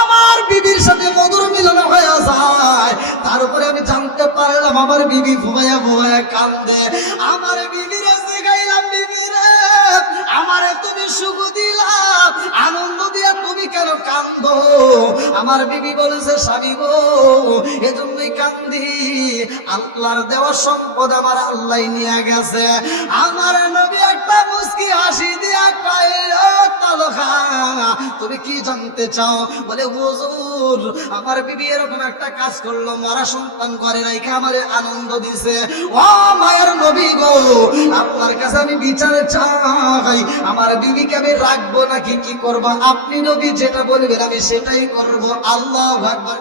আমার বিবির সাথে মধুর মিলন হয়ে যায়, তারপরে আমি জানতে পারলাম আমার বিবি ফুমায়া ফুমায়া কান্দে। আমার বিবিরে শিখাইলাম, বিবি রে আমারে তুমি সুখ দিলা, আনন্দ দিয়া তুমি কেন কাঁদো? কান্দো। আমার বিবি বলেছে স্বামী গো, এজন্যই কান্দি, আল্লাহর দেওয়া সম্পদ আমার আল্লাহ নিয়ে গেছে। আমার নবী একটা মুস্কি হাসি দিয়া কয়, ও তালহা তুমি কি জানতে চাও? বলে হুজুর আমার বিবি এরকম একটা কাজ করলো, মরা সন্তান করে রাইখা আমার আনন্দ দিছে। ও মায়ের নবী গো, আপনার কাছে আমি বিচার চাই, আমার বিবিকে আমি রাখবো নাকি কি করবো? আপনি নবী যেটা বলবেন আমি সেটাই করবো। আল্লাহু আকবার।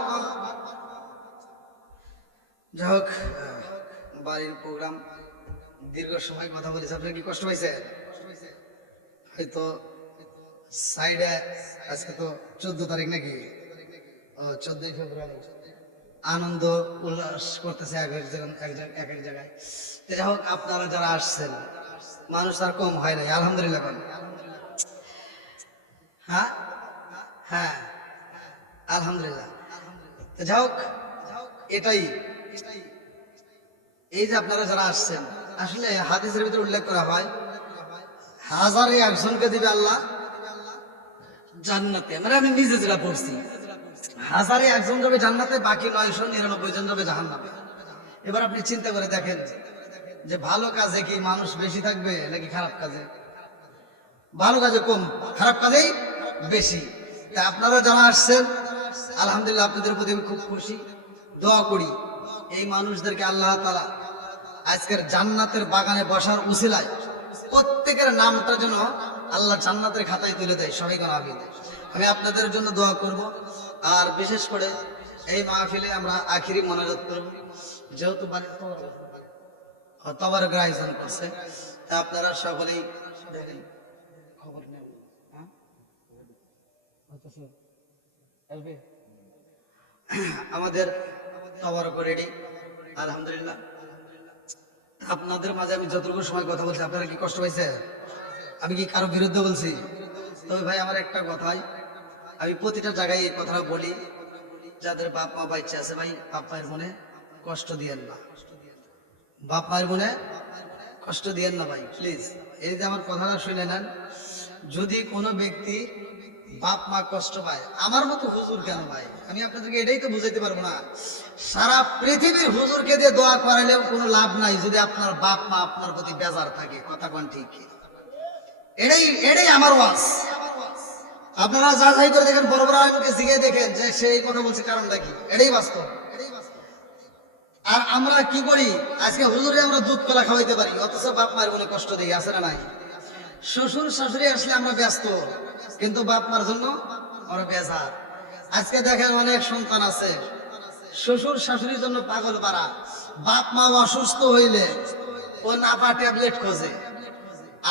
যাই হোক, বাড়ির প্রোগ্রাম দীর্ঘ সময় কথা বলেছে, আপনার কি কষ্ট হয়েছে? হয়তো সাইডে আজকে তো 14 তারিখ নাকি, ও 14 ফেব্রুয়ারি, আনন্দ উল্লাস করতেছে এক এক জায়গায়। যাই হোক, আপনারা যারা আসছেন, মানুষ আর কম হয় নাই, আলহামদুলিল্লাহ। হ্যাঁ হ্যাঁ আলহামদুলিল্লাহ। যাই হোক, এটাই, এই যে আপনারা যারা আসছেন, আসলে হাদিসের ভিতরে উল্লেখ করা হয় হাজারে একজনকে দিবে আল্লাহ জান্নাতে। মানে আমি নিজে যেটা পড়ছি, হাজারে একজন যাবে জান্নাতে, বাকি 999 জন যাবে জাহান্নামে। এবার আপনি চিন্তা করে দেখেন যে ভালো কাজে কি মানুষ বেশি থাকবে নাকি খারাপ কাজে? ভালো কাজে কম, খারাপ কাজেই বেশি। তা আপনারা যারা আসছেন আলহামদুলিল্লাহ, আপনাদের প্রতি আমি খুব খুশি। দোয়া করি এই মানুষদেরকে আল্লাহ তাআলা আজকের জান্নাতের বাগানে বসার উসিলায় প্রত্যেকের নামটা যেন আল্লাহ জান্নাতের খাতায় তুলে দেয়। সবাই কোন আমিন। আমি আপনাদের জন্য দোয়া করব। আর বিশেষ করে এই মাহফিলে আমরা আখিরি মোনাজাত করব, যেহেতু তবারক আয়োজন করছে, তা আপনারা সকলেই দেখেন, খবর নেব। আমাদের তবারক রেডি আলহামদুলিল্লাহ। আপনাদের মাঝে আমি যতটুকু সময় কথা বলছি, আপনারা কি কষ্ট পাইছে? আমি কি কারো বিরুদ্ধে বলছি? তবে ভাই আমার একটা কথাই, আমি প্রতিটা জায়গায় এই কথাটা বলি, যাদের বাপ মা বাচ্চা আছে, ভাই বাপ মায়ের মনে কষ্ট দিয়েন না, বাপ মায়ের মনে কষ্ট দিয়েন না ভাই, প্লিজ। এই যে আমার কথাটা শুনে নেন, যদি কোনো ব্যক্তি বাপ মা কষ্ট পায়, আমার মতো হুজুর কেন ভাই, আমি আপনাদেরকে এটাই তো বুঝাইতে পারবো না। সারা পৃথিবীর হুজুরকে দিয়ে দোয়া করাইলেও কোনো লাভ নাই যদি আপনার বাপ মা আপনার প্রতি বেজার থাকে। কথা কোন ঠিক? এটাই আমার ওয়াজ। আপনারা যাচাই করে দেখেন, বড় বড় আলেমকে জিজ্ঞেস দেখেন যে সেই কথা বলছে কারণটা কি। এটাই বাস্তব। আর আমরা কি করি, আজকে হুজুরে আমরা দুধ কলা খাওয়াইতে পারি, অথচ বাপ মায়ের মনে কষ্ট দিই, আছে না নাই? শ্বশুর শাশুড়ি আসলে আমরা ব্যস্ত, কিন্তু বাপ মার জন্য আমরা বেজার। আজকে দেখেন অনেক সন্তান আছে শ্বশুর শাশুড়ির জন্য পাগল পারা, বাপ মা অসুস্থ হইলে ও নাপা ট্যাবলেট খোঁজে,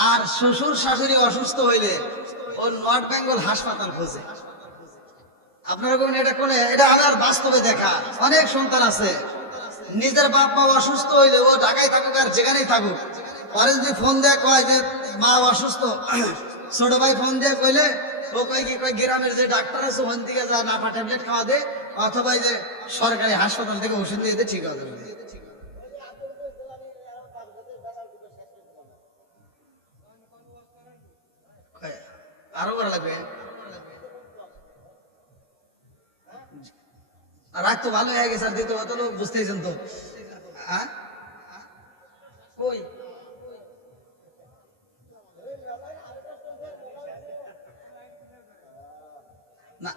আর শ্বশুর শাশুড়ি অসুস্থ হইলে ও নর্থ বেঙ্গল হাসপাতাল খোঁজে। আপনারা কোন এটা কোন, এটা আমার বাস্তবে দেখা অনেক সন্তান আছে, নিজের বাপ মা অসুস্থ হইলে ও ঢাকায় থাকুক আর যেখানেই থাকুক, পরে যদি ফোন দেয়া কয় যে মা অসুস্থ, ছোট ভাই ফোন দিয়ে কইলে ও কয় কি, কয় গ্রামের যে ডাক্তার আছে ওখান থেকে যা নাপা ট্যাবলেট খাওয়া দে, অথবা যে সরকারি হাসপাতাল থেকে ওষুধ দিয়ে দে, ঠিক আছে। আরো করা লাগবে, রাত তো ভালো হয়ে গেছে, আর দ্বিতীয় কথা তো বুঝতেছেন তো। হ্যাঁ কই না,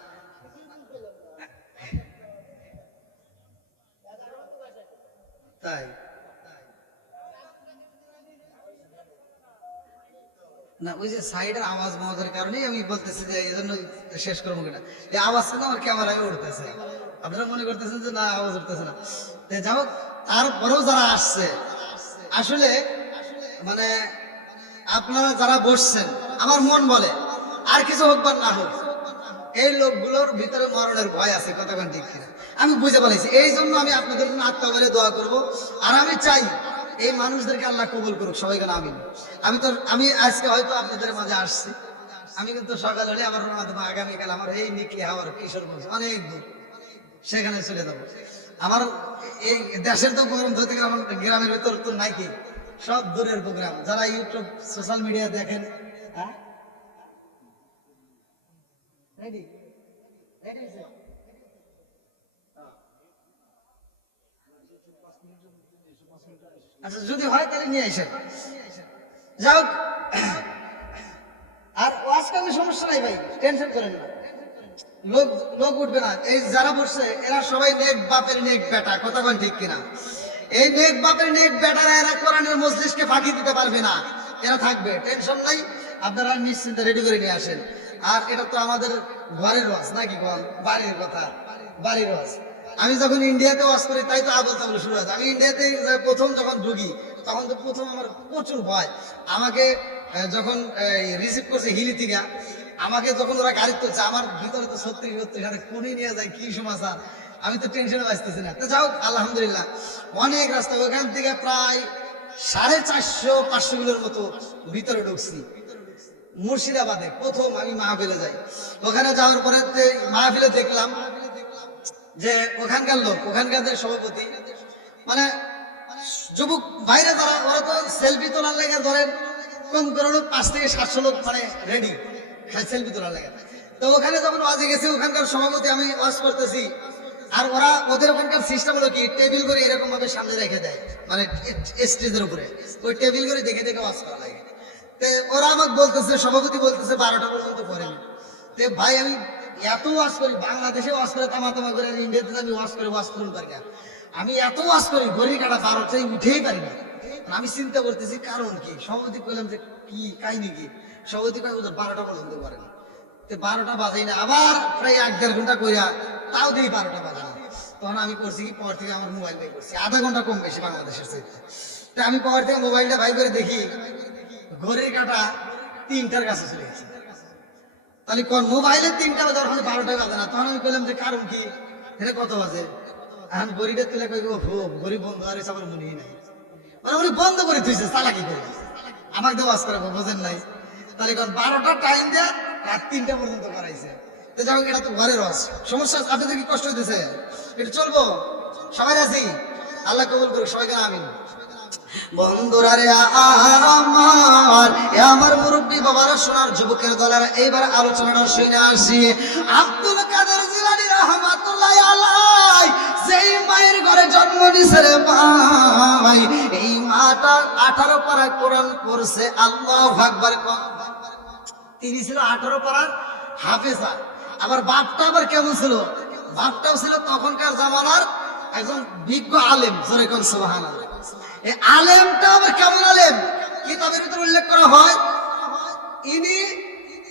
তাই না, ওই যে সাইডের আওয়াজ মজার কারণেই আমি বলতেছি যে এই জন্য শেষ করবো কিনা। এই আওয়াজ কিন্তু আমার ক্যামেরায় উঠতেছে, আপনারা মনে করতেছেন যে না আওয়াজ উঠতেছে না। যাই হোক, তারপরেও যারা আসছে, আসলে মানে আপনারা যারা বসছেন, আমার মন বলে আর কিছু হোক বা না হোক, এই লোকগুলোর ভিতরে মরণের ভয় আছে। কথা কোন ঠিক কিনা আমি বুঝে বলেছি, এই জন্য আমি আপনাদের জন্য আত্মা দোয়া করব। আর আমি চাই এই মানুষদেরকে আল্লাহ কবুল করুক, সবাইকে না আমিন। আমি আজকে হয়তো আপনাদের মাঝে আসছি, আমি কিন্তু সকাল হলে আমার রওনা দেবো, আগামীকাল আমার এই নিকলি হাওয়ার কিশোরগঞ্জ অনেক দূর, সেখানে চলে যাবো। আমার এই দেশের তো গরম ধরতে গেলে আমার গ্রামের ভিতর তো নাই কি, সব দূরের প্রোগ্রাম। যারা ইউটিউব সোশ্যাল মিডিয়া দেখেন, হ্যাঁ আচ্ছা যদি হয় তাহলে নিয়ে আসেন। যাও, আর ওয়াজ করলে সমস্যা নাই ভাই, টেনশন করেন না, লোক লোক উঠবে না। এই যারা বসছে এরা সবাই নেক বাপের নেক বেটা, কথা বলেন ঠিক কিনা? এই নেক বাপের নেক বেটারা এরা কোরআনের মজলিসকে ফাঁকি দিতে পারবে না, এরা থাকবে, টেনশন নাই। আপনারা নিশ্চিন্তে রেডি করে নিয়ে আসেন। আর এটা তো আমাদের ঘরের ওয়াজ নাকি, বল বাড়ির কথা, বাড়ির ওয়াজ। আমি যখন ইন্ডিয়াতে ওয়াজ করি তাই তো আবল তাবল শুরু হয়। আমি ইন্ডিয়াতে প্রথম যখন ঢুকি তখন তো প্রথম আমার প্রচুর ভয়। আমাকে যখন রিসিভ করছে হিলি থেকে, আমাকে যখন ওরা গাড়ি তুলছে আমার ভিতরে তো সত্যি কোনে নিয়ে যায়, কি সমাচার, আমি তো টেনশনে বাঁচতেছি না। তো যাও আলহামদুলিল্লাহ, অনেক রাস্তা, ওখান থেকে প্রায় 450-500 কিলোর মতো ভিতরে ঢুকছি। মুর্শিদাবাদে প্রথম আমি মাহফিলে যাই। ওখানে যাওয়ার পরে মাহফিলে দেখলাম যে ওখানকার লোক, ওখানকার যে সভাপতি, মানে যুবক ভাইরা যারা, ওরা তো সেলফি তোলার লেগে ধরেন কম করে 500-700 লোক মানে রেডি খালি সেলফি তোলার লেগে। তো ওখানে যখন ওয়াজে গেছি, ওখানকার সভাপতি, আমি ওয়াজ করতেছি, আর ওরা ওদের ওখানকার সিস্টেম হলো কি, টেবিল করে এরকম ভাবে সামনে রেখে দেয়, মানে স্টেজের উপরে ওই টেবিল করে দেখে দেখে ওয়াজ করা লাগে। তো ওরা আমাকে বলতেছে, সভাপতি বলতেছে 12টা পর্যন্ত করেন। তো ভাই আমি এত ওয়াজ করি, বাংলাদেশে ওয়াজ করে তামা করে, ইন্ডিয়াতে আমি ওয়াজ করে ওয়াজ করুন পারি না। আমি এত ওয়াজ করি, ঘড়ি কাটা 12টায় উঠেই পারি না। আমি চিন্তা করতেছি কারণ কি। সভাপতি কইলাম যে কি কাহিনী কি? সভাপতি কয় ওদের 12টা পর্যন্ত করেন। তো 12টা বাজাই না, আবার প্রায় 1-1.5 ঘন্টা কইরা তাও দেখি 12টা বাজে না। তখন আমি করছি কি, পর থেকে আমার মোবাইল বাই করছি, আধা ঘন্টা কম বেশি বাংলাদেশের চাইতে। তো আমি পর থেকে মোবাইলটা বাই করে দেখি ঘড়ির কাটা 3টার কাছে চলে গেছে। তাহলে কোন মোবাইলে 3টা বাজে, 12টায় বাজে না। তখন আমি কইলাম যে কারণ কি, এটা কত বাজে? এখন গড়িটা তুলে কই গড়ি বন্ধ, আর আমার মনে নাই, মানে উনি বন্ধ করে দিয়েছে চালাকি করে, আমাকে দেওয়াজ করে বোঝেন নাই। তাহলে কোন 12টা টাইম দেয়, রাত 3টা পর্যন্ত করাইছে। তো যাই হোক, এটা তো ঘরের ওয়াজ, সমস্যা। আপনাদের কি কষ্ট হইতেছে? এটা চলবো, সবাই আছি, আল্লাহ কবুল করুক সবাইকে, আমিন। বন্ধুরা রে আমার, আমার মুরব্বী বাবারা, সোনার যুবকের দলের, এইবার আলোচনাটা শুনে আসি। আব্দুল কাদের জিলানী রহমাতুল্লাহ আলাইহি যেই মায়ের ঘরে জন্ম নিছে রে ভাই, এই মাটা 18 পারা কোরআন পড়ছে, আল্লাহু আকবার। তিনি ছিল 18 পারার হাফেজা। আবার বাপটা আবার কেমন ছিল? বাপটাও ছিল তখনকার জামানার একজন বিজ্ঞ আলেম, জোরে কোন সুবহানাল্লাহ। এই আলেমটা আবার কেমন আলেম? কিতাবের ভিতরে উল্লেখ করা হয়, ইনি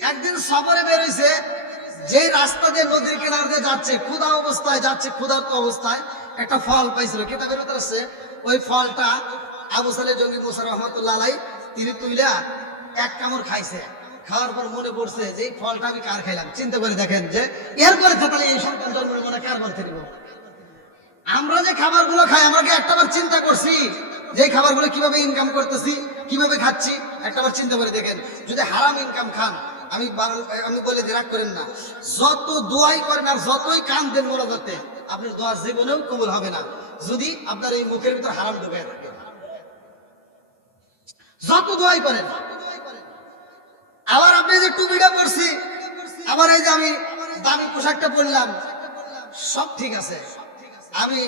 একদিন সফরে বের হইছে, যে রাস্তা দিয়ে নদীর কিনার দিয়ে যাচ্ছে, ক্ষুধা অবস্থায় যাচ্ছে, ক্ষুধার্ত অবস্থায় একটা ফল পাইছিল, কিতাবের ভিতরে আছে। ওই ফলটা আবু সালেহ জঙ্গি মুসা রহমাতুল্লাহ আলাইহি তিনি তুইলা এক কামড় খাইছে। খাওয়ার পর মনে পড়ছে যে এই ফলটা আমি কার খাইলাম। চিন্তা করে দেখেন যে এর করে তাহলে এই সন্তান জন্মের মনে কার করতে দিব? আমরা যে খাবারগুলো খাই, আমরা কি একটাবার চিন্তা করছি যে খাবারগুলো কিভাবে ইনকাম করতেছি, কিভাবে খাচ্ছি? একটাবার চিন্তা করে দেখেন। যদি হারাম ইনকাম খান, আমি বলে রাগ করেন না, যত দোয়াই করেন আর যতই কান দেন মোনাজাতে, আপনার দোয়া জীবনেও কবুল হবে না যদি আপনার এই মুখের ভিতর হারাম ঢুকে থাকে। যত দোয়াই করেন। আবার আপনি যে টুপিটা পরছি, আবার এই যে আমি দামি পোশাকটা পরলাম, সব ঠিক আছে। আমি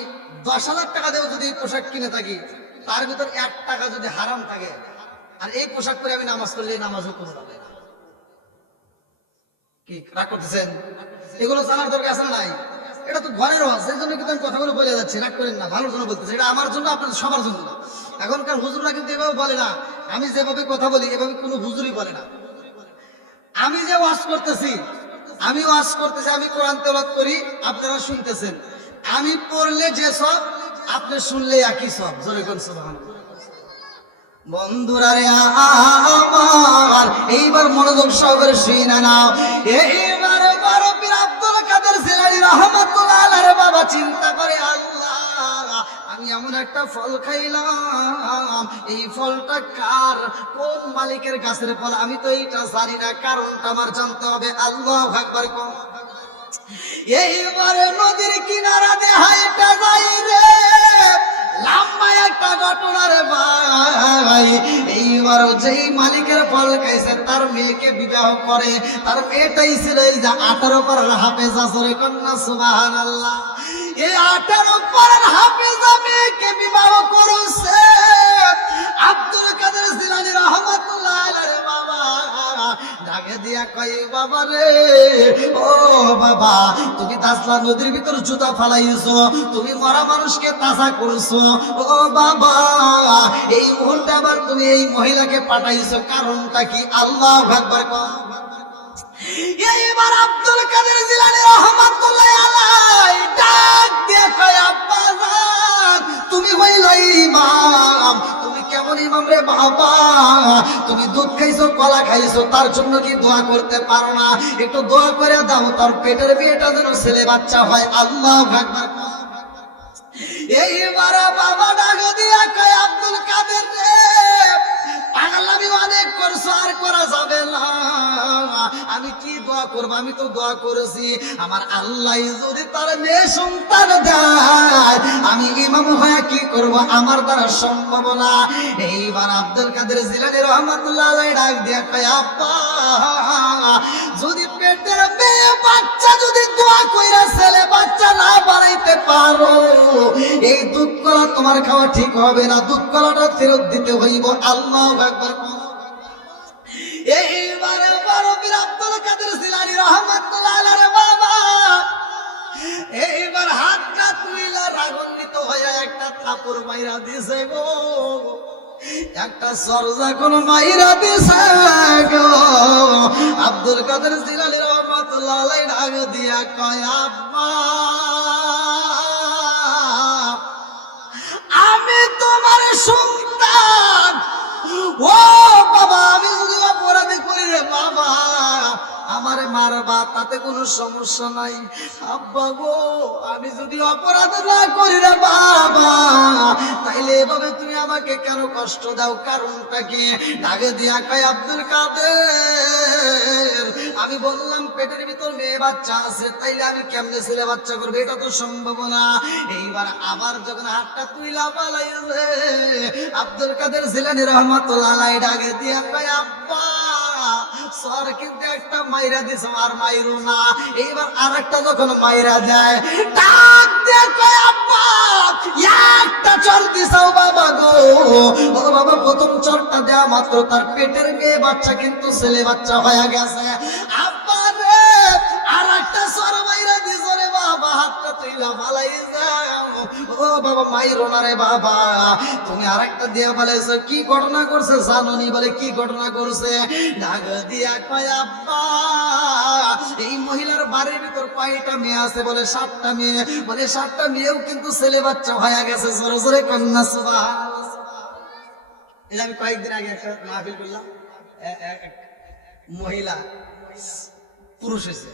10,000 টাকা দেব যদি পোশাক কিনে থাকি, তার ভিতর 1 টাকা যদি হারাম থাকে, আর এই পোশাক পরে আমি নামাজ পড়লে নামাজও কবুল হবে না। কি রাগ করতেছেন? এগুলো জানার দরকার আছে না নাই? এটা তো ঘরের ওয়াজ, এই জন্য কিন্তু আমি কথাগুলো বলে যাচ্ছি, রাগ করেন না, ভালোর জন্য বলতেছি। এটা আমার জন্য, আপনাদের সবার জন্য। এখনকার হুজুররা কিন্তু এভাবে বলে না, আমি যেভাবে কথা বলি এভাবে কোনো হুজুরই বলে না। আমি যে ওয়াজ করতেছি, আমি কোরআন তেলাওয়াত করি, আপনারা শুনতেছেন। আমি পড়লে যে সব, আপনি শুনলে একই সব। জোরে কোন সুবহানাল্লাহ। বন্ধুরা রে আমার, এইবার মনোযোগ সহকারে শুনে নাও। এইবার বড় পীর আব্দুল কাদের জিলানী রহমাতুল্লাহ আলাইহি বাবা চিন্তা করে, আল্লাহ আমি এমন একটা ফল খাইলাম, এই ফলটা কার, কোন মালিকের গাছের ফল? আমি তো এইটা জানি না, কারণটা আমার জানতে হবে। আল্লাহু আকবার। এইবারে নদীর কিনারা দিয়ে হাইটা যাই রে, লম্বা একটা ঘটনা রে ভাই। এইবার যেই মালিকের ফল খাইছে তার মেয়েকে বিবাহ করে। তার মেয়েটাই ছিল এই যে 18 পারার হাফেজা। জোরে কন্যা সুবহানাল্লাহ। এই 18 পারার হাফেজা মেয়েকে বিবাহ করেছে আব্দুল কাদের জিলানী রহমাতুল্লাহ আলাইহি। বাবা ডাকে দিয়া কয়, বাবা রে, ও বাবা, তুমি তাসলা নদীর ভিতর জুতা ফালাইছো, তুমি মরা মানুষকে তাজা করছো, ও বাবা এই মুহূর্তে আবার তুমি এই মহিলাকে পাঠাইছো, কারণটা কি? আল্লাহু আকবার। এইবার আব্দুল কাদের জিলানী রহমাতুল্লাহ আলাইহি ডাক দিয়ে কয়, আব্বা জান, তুমি হইলা ইমাম, তুমি কেমন ইমাম রে বাবা? তুমি দুধ খাইছো, কলা খাইছো, তার জন্য কি দোয়া করতে পারো না? একটু দোয়া করে দাও তার পেটের মেয়েটা যেন ছেলে বাচ্চা হয়। আল্লাহু আকবার। এইবার বাবা ডাক দিয়া কয়, আব্দুল কাদের রে, পাগলামি অনেক করছো, আর করা যাবে না। আমি কি দোয়া করবো? আমি তো দোয়া করেছি, আমার আল্লাহ যদি তার মেয়ে সন্তান দেয়, আমি ইমাম হয়ে কি করব? আমার দ্বারা সম্ভব না। এইবার আব্দুল কাদের জিলানী রহমাতুল্লাহ আলাইহি ডাক দিয়া কয়, আব্বা, যদি পেটের মেয়ে বাচ্চা যদি দোয়া কইরা ছেলে বাচ্চা না বানাইতে পারো, এই দুধ কলা তোমার খাওয়া ঠিক হবে না, দুধ কলাটা ফেরত দিতে হইব। আল্লাহু আকবার। এইবারে বড় বীর আব্দুল কাদের জিলানী রহমাতুল্লাহ আলাইহি বাবা এইবার হাতটা তুইলা রাগান্বিত হয়ে একটা থাপড় মাইরা দিছে গো, একটা সরজা কোন মাইরা দিছে গো। আব্দুল কাদের জিলানী রহমাতুল্লাহ আলাইহি ডাক দিয়া কয়, আব্বা, আমি তোমার সন্তান, ও বাবা, আমি যদি অপরাধী করি রে বাবা, আমারে মারবা, তাতে কোনো সমস্যা নাই। আব্বা গো, আমি যদি অপরাধ না করি রে বাবা, তাইলে এভাবে তুমি আমাকে কেন কষ্ট দাও? কারণটা কি? ডাকে দিয়া কয়, আব্দুল কাদের, আমি বললাম পেটের ভিতর মেয়ে বাচ্চা আছে, তাইলে আমি কেমনে ছেলে বাচ্চা করবো? এটা তো সম্ভব না। এইবার আবার যখন হাতটা তুইলা পালাইছে আব্দুল কাদের জিলানী রহমাতুল্লাহ আলাইহি ডাকে দিয়া কয়, আব্বা, সর কিন্তু একটা মাইরা দিছ, আর মাইরো না। এইবার আরেকটা যখন মাইরা যায় ডাক দিয়ে কয়, আব্বা, একটা চর দিছাও বাবা গো। ও বাবা, প্রথম চরটা দেয়া মাত্র তার পেটের মেয়ে বাচ্চা কিন্তু ছেলে বাচ্চা হয়ে গেছে। আব্বা রে, আরেকটা চর মাইরা দিছ রে বাবা, হাতটা তুইলা ফালাই যাও। ও বাবা, মাইরো না রে বাবা, তুমি আরেকটা দিয়া ফেলেছো। কি ঘটনা করছে জানোনি? বলে, কি ঘটনা করছে? ডাক দিয়া কয়, আব্বা, এই মহিলার বাড়ির ভিতর কয়টা মেয়ে আছে? বলে 7টা মেয়ে। বলে 7টা মেয়েও কিন্তু ছেলে বাচ্চা হয়ে গেছে। জোরে জোরে কন্যা সুবহানাল্লাহ। এই আমি কয়েকদিন আগে একটা মাহফিল করলাম, এক মহিলা পুরুষ হয়েছে।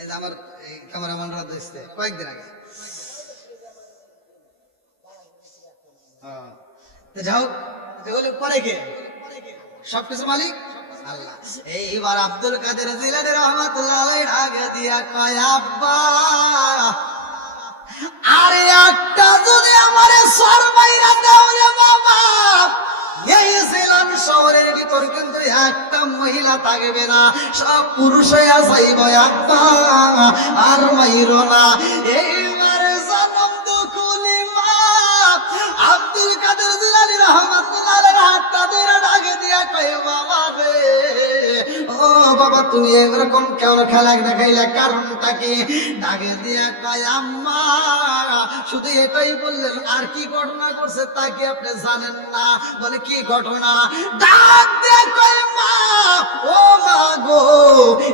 এই যে আমার ক্যামেরাম্যানরা দেখছে কয়েকদিন আগে। যাও, যেগুলো করে কে? সবকিছু মালিক আল্লাহ। এইবার আব্দুল কাদের জিলানী রহমাতুল্লাহ আলাইহি ডাক দিয়া কয়, আব্বা, আরে একটা যদি আমারে সর মাইরা দাও রে বাবা, এই জেলান শহরের ভিতর কিন্তু একটা মহিলা থাকবে না, সব পুরুষ হইয়া যাইব। আব্বা, আর মাইরো না। এইবারে জনম দুকুলি মা আব্দুল কাদের জিলানী রহমাতুল্লাহ আলাইহি হাতটা ধরে ডাকে দিয়া কয়, বাবা রে, ও বাবা, তুমি এরকম কেন খেলা দেখাইলে? কারণটা কি? ডাকে দিয়া কয়, আম্মা, শুধু এটাই বললেন, আর কি ঘটনা করছে তা কি আপনি জানেন না? বলে, কি ঘটনা? ডাক দিয়া কয়, মা, ও মা গো,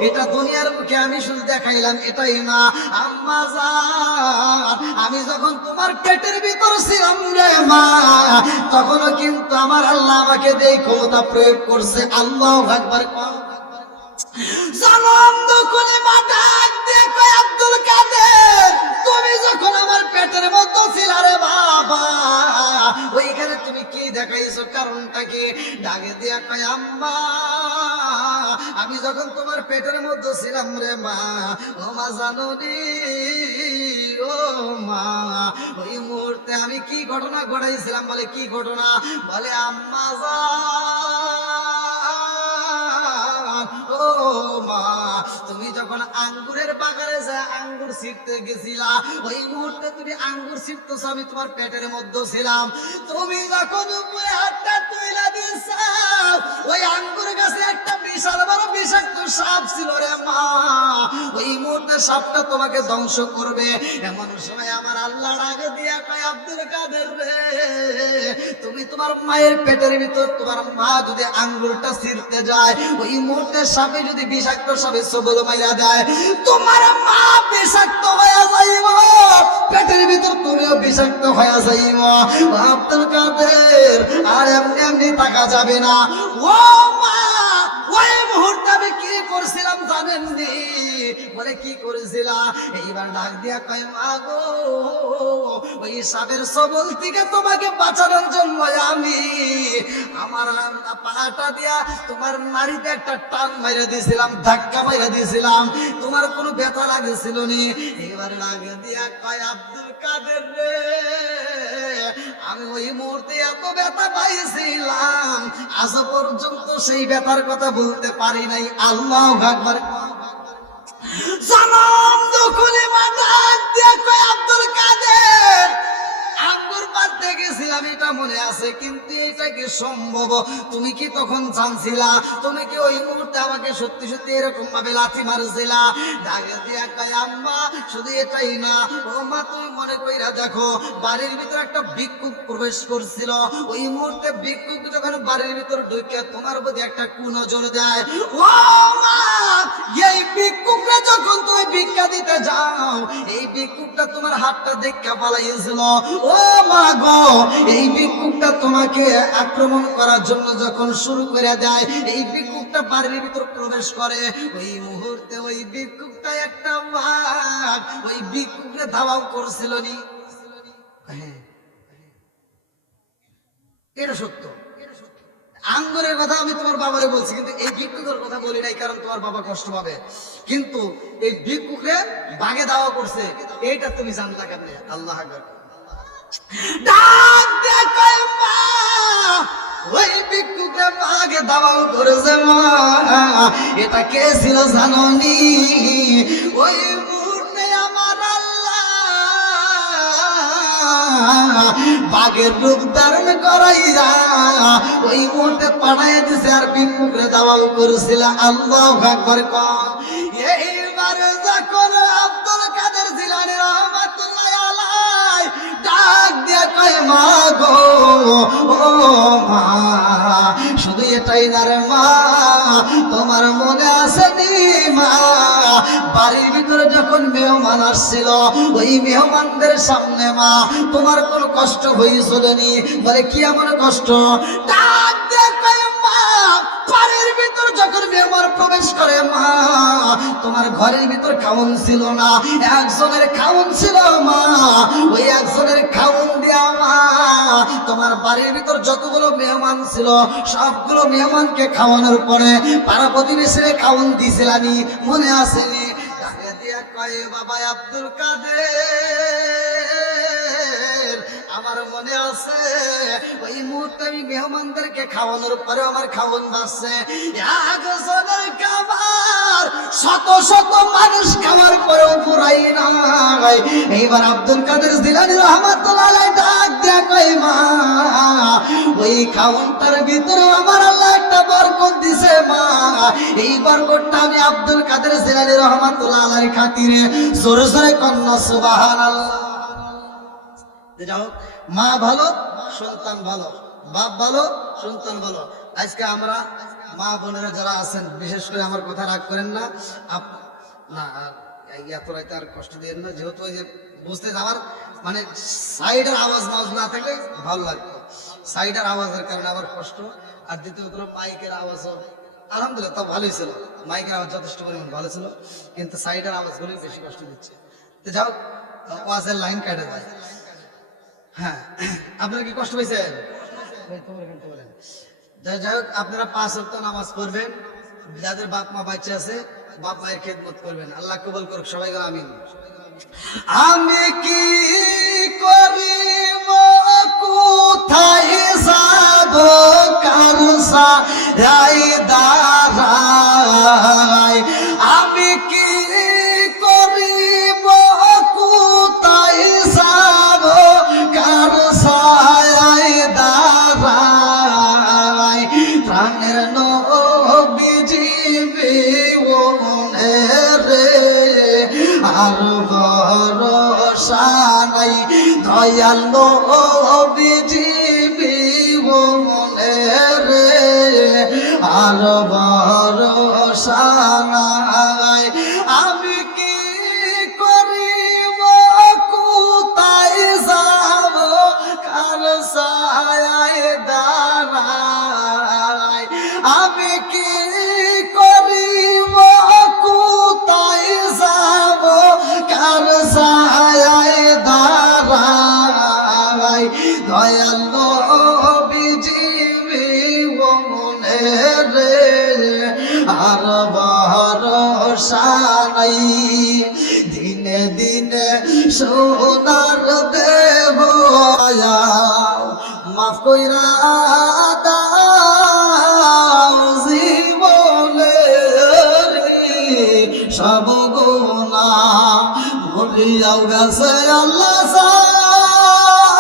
এটা দুনিয়ার মুখে আমি শুধু দেখাইলাম, এটাই না। আম্মা জান, আমি যখন তোমার পেটের ভিতর ছিলাম রে মা, তখনও কিন্তু আমার আল্লাহ আমাকে এই ক্ষমতা প্রয়োগ করছে। আল্লাহু আকবার। জনম দুকুলি মা ডাক দিয়ে কয়, আব্দুল কাদের, তুমি যখন আমার পেটের মধ্যে ছিলা রে বাবা, ওইখানে তুমি কি দেখাইছো? কারণটা কি? ডাকে দিয়া কয়, আম্মা, আমি যখন তোমার পেটের মধ্যে ছিলাম রে মা, ও মা জানোনি, ও মা, ওই মুহূর্তে আমি কি ঘটনা ঘটাইছিলাম? বলে, কি ঘটনা? বলে, আম্মা জান, মা, তুমি যখন আঙ্গুরের বাগানে যা আঙ্গুর ছিঁড়তে গেছিলা, ওই মুহূর্তে তুমি আঙ্গুর ছিঁড়তেছ, আমি তোমার পেটের মধ্যে ছিলাম। তুমি যখন উপরে হাতটা তুইলা দিছাও, ওই আঙ্গুর গাছে একটা বিশাল বড় বিষাক্ত সাপ ছিল রে মা। ওই মুহূর্তে সাপটা তোমাকে ধ্বংস করবে। এমন সময় আমার আল্লাহ ডাক দিয়া কয়, আব্দুল কাদের রে, তুমি তোমার মায়ের পেটের ভিতর তোমার মা যদি আঙ্গুরটা ছিঁড়তে যায়, ওই মুহূর্তে সাপে যদি বিষাক্ত সাপে সবল মাইরা দেয়, তোমার মা বিষাক্ত হয়ে যাইব, পেটের ভিতর তুমিও বিষাক্ত হয়ে যাইব। আব্দুল কাদের আর এমনি এমনি থাকা যাবে না। ও মা, ওই মুহূর্তে আমি কি করছিলাম জানেননি? বলে কি করেছিলাম? এইবার ডাক দিয়া কয়, মা গো, ওই সাপের সবল থেকে তোমাকে বাঁচানোর জন্য আমি আমার পাটা দিয়া তোমার নাড়িতে একটা টান মাইরে দিয়েছিলাম, ধাক্কা মাইরে দিয়েছিলাম, তোমার কোনো ব্যথা লাগেছিল নি? এবার লাগে দিয়া কয়, আব্দুল কাদের রে, আমি ওই মুহূর্তে এত ব্যথা পাইছিলাম, আজ পর্যন্ত সেই ব্যথার কথা বলতে পারি নাই। আল্লাহু আকবার। জানাম দুখুলি মাথা দিয়ে কয়, আব্দুল কাদের, আঙ্গুর পাড়তে গেছিলাম এটা মনে আছে, কিন্তু এটা কি সম্ভব? তুমি কি তখন জানছিলা? তুমি কি ওই মুহূর্তে আমাকে সত্যি সত্যি এরকম ভাবে লাথি মারছিলা? ডাকে দিয়া কয়, আম্মা শুধু এটাই না, ও মা তুমি মনে কইরা দেখো, বাড়ির ভিতরে একটা ভিক্ষুক প্রবেশ করছিল। ওই মুহূর্তে ভিক্ষুক যখন বাড়ির ভিতর ঢুকে তোমার প্রতি একটা কুনজর দেয়, ও মা, এই ভিক্ষুকরা যখন তুমি ভিক্ষা দিতে যাও, এই ভিক্ষুকটা তোমার হাতটা দেখা পালাইছিল। ও মা গো, এই ভিক্ষুকটা তোমাকে আক্রমণ করার জন্য যখন শুরু করে দেয়, এই ভিক্ষুকটা বাড়ির ভিতর প্রবেশ করে, ওই মুহূর্তে ওই ভিক্ষুকটা একটা বাঘ ওই ভিক্ষুককে ধাওয়া করছিল নি? এটা সত্য। আঙ্গুরের কথা আমি তোমার বাবারে বলছি, কিন্তু এই ভিক্ষুকের কথা বলি নাই, কারণ তোমার বাবা কষ্ট পাবে। কিন্তু এই ভিক্ষুকে বাঘে ধাওয়া করছে, এইটা তুমি জানলা কেমনে? আল্লাহ আকবার। ডাক দে কয়, মা, ওই ভিক্ষুকে বাঘে ধাওয়া করেছে মা, এটা কে ছিল জানোনি? ওই মুহূর্তে আমার আল্লাহ বাঘের রূপ ধারণ করাইয়া ওই মুহূর্তে পাঠাইয়া দিছে, আর ভিক্ষুকে ধাওয়া করেছিল। আল্লাহু আকবার। এইবার যখন আব্দুল কাদের জিলানী রহমাতুল্লাহ আলাইহি ডাক দিয়া কয়, মা গো, ও মা, শুধু এটাই না রে মা, তোমার মনে আছে নি মা, বাড়ির ভিতরে যখন মেহমান আসছিল, ওই মেহমানদের সামনে মা তোমার কোনো কষ্ট হয়েছিল নি? বলে কি এমন কষ্ট? ডাক দিয়ে কয়, মা, বাড়ির ভিতর যখন মেহমান প্রবেশ করে মা, তোমার ঘরের ভিতর খাউন ছিল না, একজনের খাউন ছিল মা, ওই একজনের খাউন দিয়া মা তোমার বাড়ির ভিতর যতগুলো মেহমান ছিল সবগুলো মেহমানকে খাওয়ানোর পরে পাড়া প্রতিবেশীরে খাউন দিছিলানি, মনে আসেনি? ডাকে দিয়া কয়, বাবা আব্দুল কাদের, আমার মনে আছে, ওই মুহূর্তে আমি মেহমানদেরকে খাওয়ানোর পরে আমার খাওয়ান বাঁচছে। একজনের খাবার শত শত মানুষ খাওয়ার পরেও পুরাই নাই। এইবার আব্দুল কাদের জিলানী রহমাতুল্লাহ আলাইহি ডাক দিয়া কয়, মা, ওই খাওয়ানটার ভিতরে আমার আল্লাহ একটা বরকত দিছে মা, এই বরকতটা আমি আব্দুল কাদের জিলানী রহমাতুল্লাহ আলাইহির খাতিরে জোরে জোরে কন্না সুবহানাল্লাহ। যাও, মা ভালো, সন্তান ভালো, বাপ ভালো, সন্তান ভালো। আজকে আমরা মা বোনেরা যারা আছেন, বিশেষ করে আমার কথা রাগ করেন না, না এত রাইতে আর কষ্ট দিয়েন না, যেহেতু ওই যে বুঝতে আমার মানে সাইডের আওয়াজ না থাকলে ভালো লাগতো, সাইডের আওয়াজের কারণে আমার কষ্ট। আর দ্বিতীয়ত মাইকের আওয়াজও আলহামদুলিল্লাহ তা ভালোই ছিল, মাইকের আওয়াজ যথেষ্ট পরিমাণ ভালো ছিল, কিন্তু সাইডের আওয়াজগুলোই বেশি কষ্ট দিচ্ছে। তো যাও, ওয়াজের লাইন কাটে যায়। হ্যাঁ, আপনারা কি কষ্ট পেয়েছেন? যাই হোক, আপনারা 5 ওয়াক্ত নামাজ পড়বেন, যাদের বাপ মা বাচ্চা আছে বাপ মায়ের খেদমত করবেন। আল্লাহ কবুল করুক সবাই, আমিন। আমি কি করিব, কোথায় যাব, কার সারাই দাঁড়া নাই দয়ালো বিজিবি বলে রে আর ভরসা নাই আমি কি করিব কোথায় যাব কার ছায়ায় দাঁড়াই আমি কি করিব কোথায় যাব কার ছায়ায় দাঁড়াই দয়ালো বিজিবি বলে রে আর ভরসা নাই দিনে দিনে সোনার দেব মাফ কইরা দাও জীবনে রে সব গুনাহ ভুলিয়াও গেছে আল্লাহ সাদের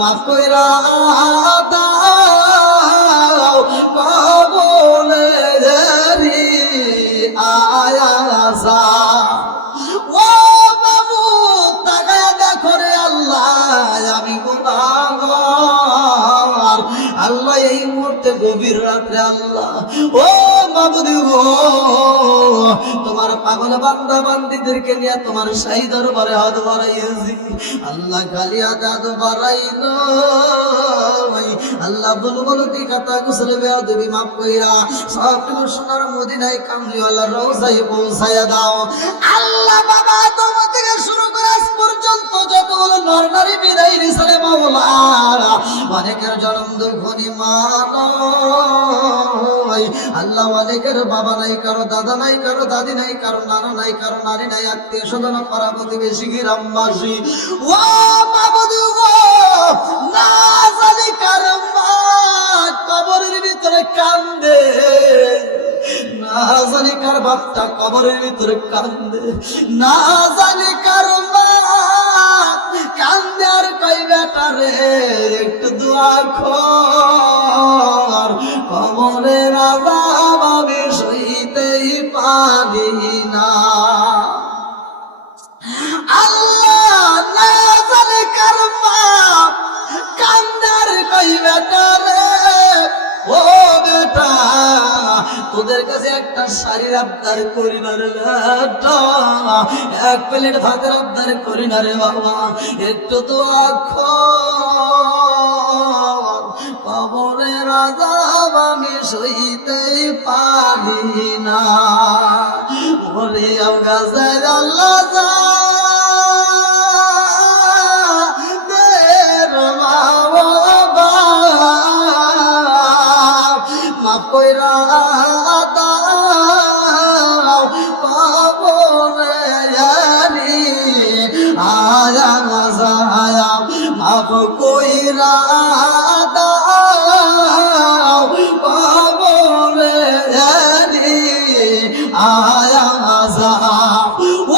মাফ কইরা দাও কবলে রে আয়াসা ও বাবু তাকায়া দেখো রে আল্লাহ আমি গুনাহগার আল্লাহ এই মুহূর্তে গভীর রাত্রে আল্লাহ ও মাবুদ গো তোমার পাগল বান্দা বান্দীদেরকে নিয়ে তোমার শাহী দরবারে হাত বাড়াইয়েছি আল্লাহ খালি হাত বাড়াইলো আল্লাহ বুলবুলতি কথা গোসল বেয়াদবি মাফ কইরা সবটুকু সোনার মদিনায় কামলিওয়ালা রওজায় পৌঁছায়া দাও আল্লাহ বাবা তোমার থেকে শুরু করে আজ পর্যন্ত যতগুলো নর নারী বিদায় নিছে মাওলা অনেকের জন্ম দুঃখনি মা নাই আল্লাহ অনেকের বাবা নাই কারো দাদা নাই কারো দাদি নাই কারো নানা নাই কারো নারী নাই আত্মীয় স্বজন পাড়া প্রতিবেশী গ্রামবাসী ও মাবুদ গো না জানি কার মা কবরের ভিতরে কান্দে না জানি কার বাপটা কবরের ভিতরে কান্দে না জানি কার মা কান্দে আর কই বেটা রে একটু দোয়া কর কবরের আযাব আমি সইতেই পারি না আল্লাহ না জানি কার মা কান্দে আর কই বেটা রে ও বেটা তোদের কাছে একটা শাড়ির আবদার করি না রে বেটা এক প্লেট ভাতের আবদার করি না রে বাবা একটু তো কবরের আযাব আমি সইতেই পারি না ওরে আওগাজার আল্লাহ যা মাফ কইরা দাও কবরে জানি আয়া মাজায়া মাফ কইরা দাও কবরে জানি আয়া মাজায়া ও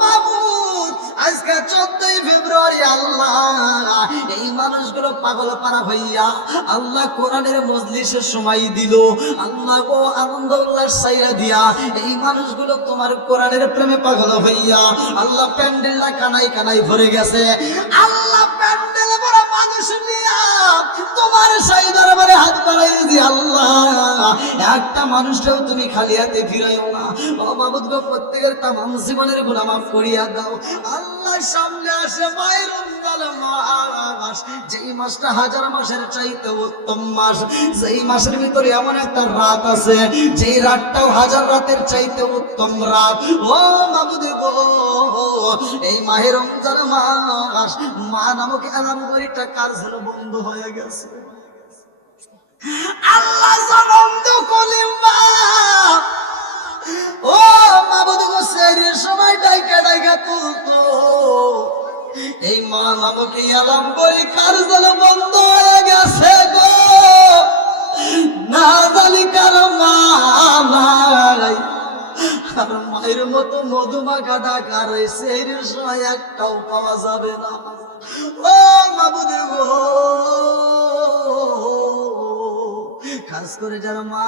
মাবুদ আজকে 14ই ফেব্রুয়ারি আল্লাহ এই মানুষগুলো পাগল পারা হইয়া আল্লাহ কোরআনের মজলিসের সময় দিল আল্লাহ গো আনন্দ উল্লাস ছাইরা দিয়া এই মানুষগুলো তোমার কোরআনের প্রেমে পাগল হইয়া আল্লাহ প্যান্ডেলটা কানাই কানাই ভরে গেছে আল্লাহ প্যান্ডেলে ভরা মানুষ নিয়া তোমার শাহী দরবারে হাত বাড়াইছি আল্লাহ একটা মানুষটাও তুমি খালি হাতে ফিরাইও না ও মাবুদ গো প্রত্যেকের তামাম জীবনের গুনাহ মাফ করিয়া দাও আল্লাহ সামনে আসে মায়ের রমজান মাস যেই মাসটা হাজার মাসের চাইতে উত্তম মাস যেই মাসের ভিতরে এমন একটা রাত আছে যেই রাতটাও হাজার রাতের চাইতে উত্তম রাত ও মাবুদ গো এই মাহে রমজান মাস মা নামক এলামগরিটা কার যেন বন্ধ হয়ে গেছে আল্লাহ জনম তো কলিমা ও মাবুদ গো সেরের সময় ডাইকা ডাইকা তুলতো এই মা নামক এলামগরি কার যেন বন্ধ হয়ে গেছে গো না জানি কার মা নাই আর মায়ের মতো মধুমাখা ডাকা রয়েছে এর সময় একটাও পাওয়া যাবে না ও মাবুদ গো খাস করে যারা মা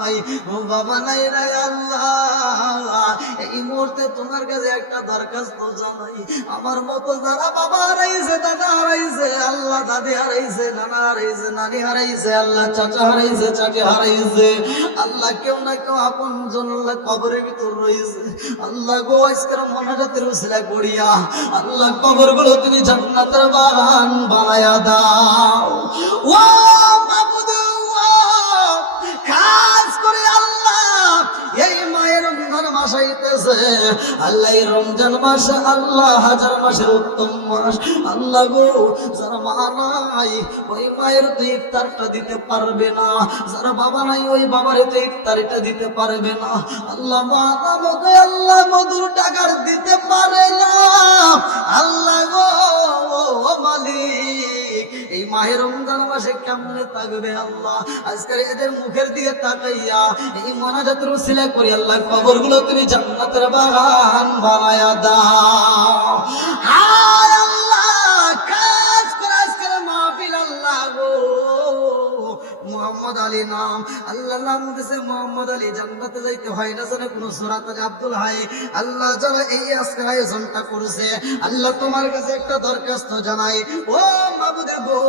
নাই, ও বাবা নাই রে আল্লাহ, এই মুহূর্তে তোমার কাছে একটা দরখাস্ত জানাই, আমার মতো যারা বাবা হারাইছে, দাদা হারাইছে, আল্লাহ দাদি হারাইছে, নানা হারাইছে, নানি হারাইছে, আল্লাহ চাচা হারাইছে, চাচি হারাইছে, আল্লাহ কেউ না কেউ আপন জন কবরের ভিতর রয়েছে, আল্লাহ গো আজকের মোনাজাতের উসিলা করিয়া আল্লাহ কবরগুলো তুমি জান্নাতের বাগান বানায়া দাও। ও মাবুদ, খাস করে আল্লাহ এই মায়ের রমজান মাস আইতেছে, আল্লাহ এই রমজান মাস আল্লাহ হাজার মাসের উত্তম মাস, আল্লাহ গো যারা মা নাই ওই মায়ের তো ইফতারটা দিতে পারবে না, যারা বাবা নাই ওই বাবার তো ইফতারিটা দিতে পারবে না, আল্লাহ মা নামকে আল্লাহ মধুর টাকার দিতে পারে না, আল্লাহ গো মালিক এই মাহে রমজান মাসে কেমনে থাকবে আল্লাহ, আজকের এদের মুখের দিকে তাকাইয়া এই মোনাজাতের উসিলা করি আল্লাহ কবরগুলো তুমি জান্নাতের বাগান বানায়া দাও। হায় আল্লাহ, খাস করে আজকের মাহফিল আল্লাহ গো মোহাম্মদ আলী নাম, আল্লাহ নাম দিয়েছে মোহাম্মদ আলী, জান্নাতে যাইতে হয় না জানে কোন সূরাত আব্দুল হাই, আল্লাহ যারা এই আজকের আয়োজনটা করেছে আল্লাহ তোমার কাছে একটা দরখাস্ত জানাই, ও মাবুদে গো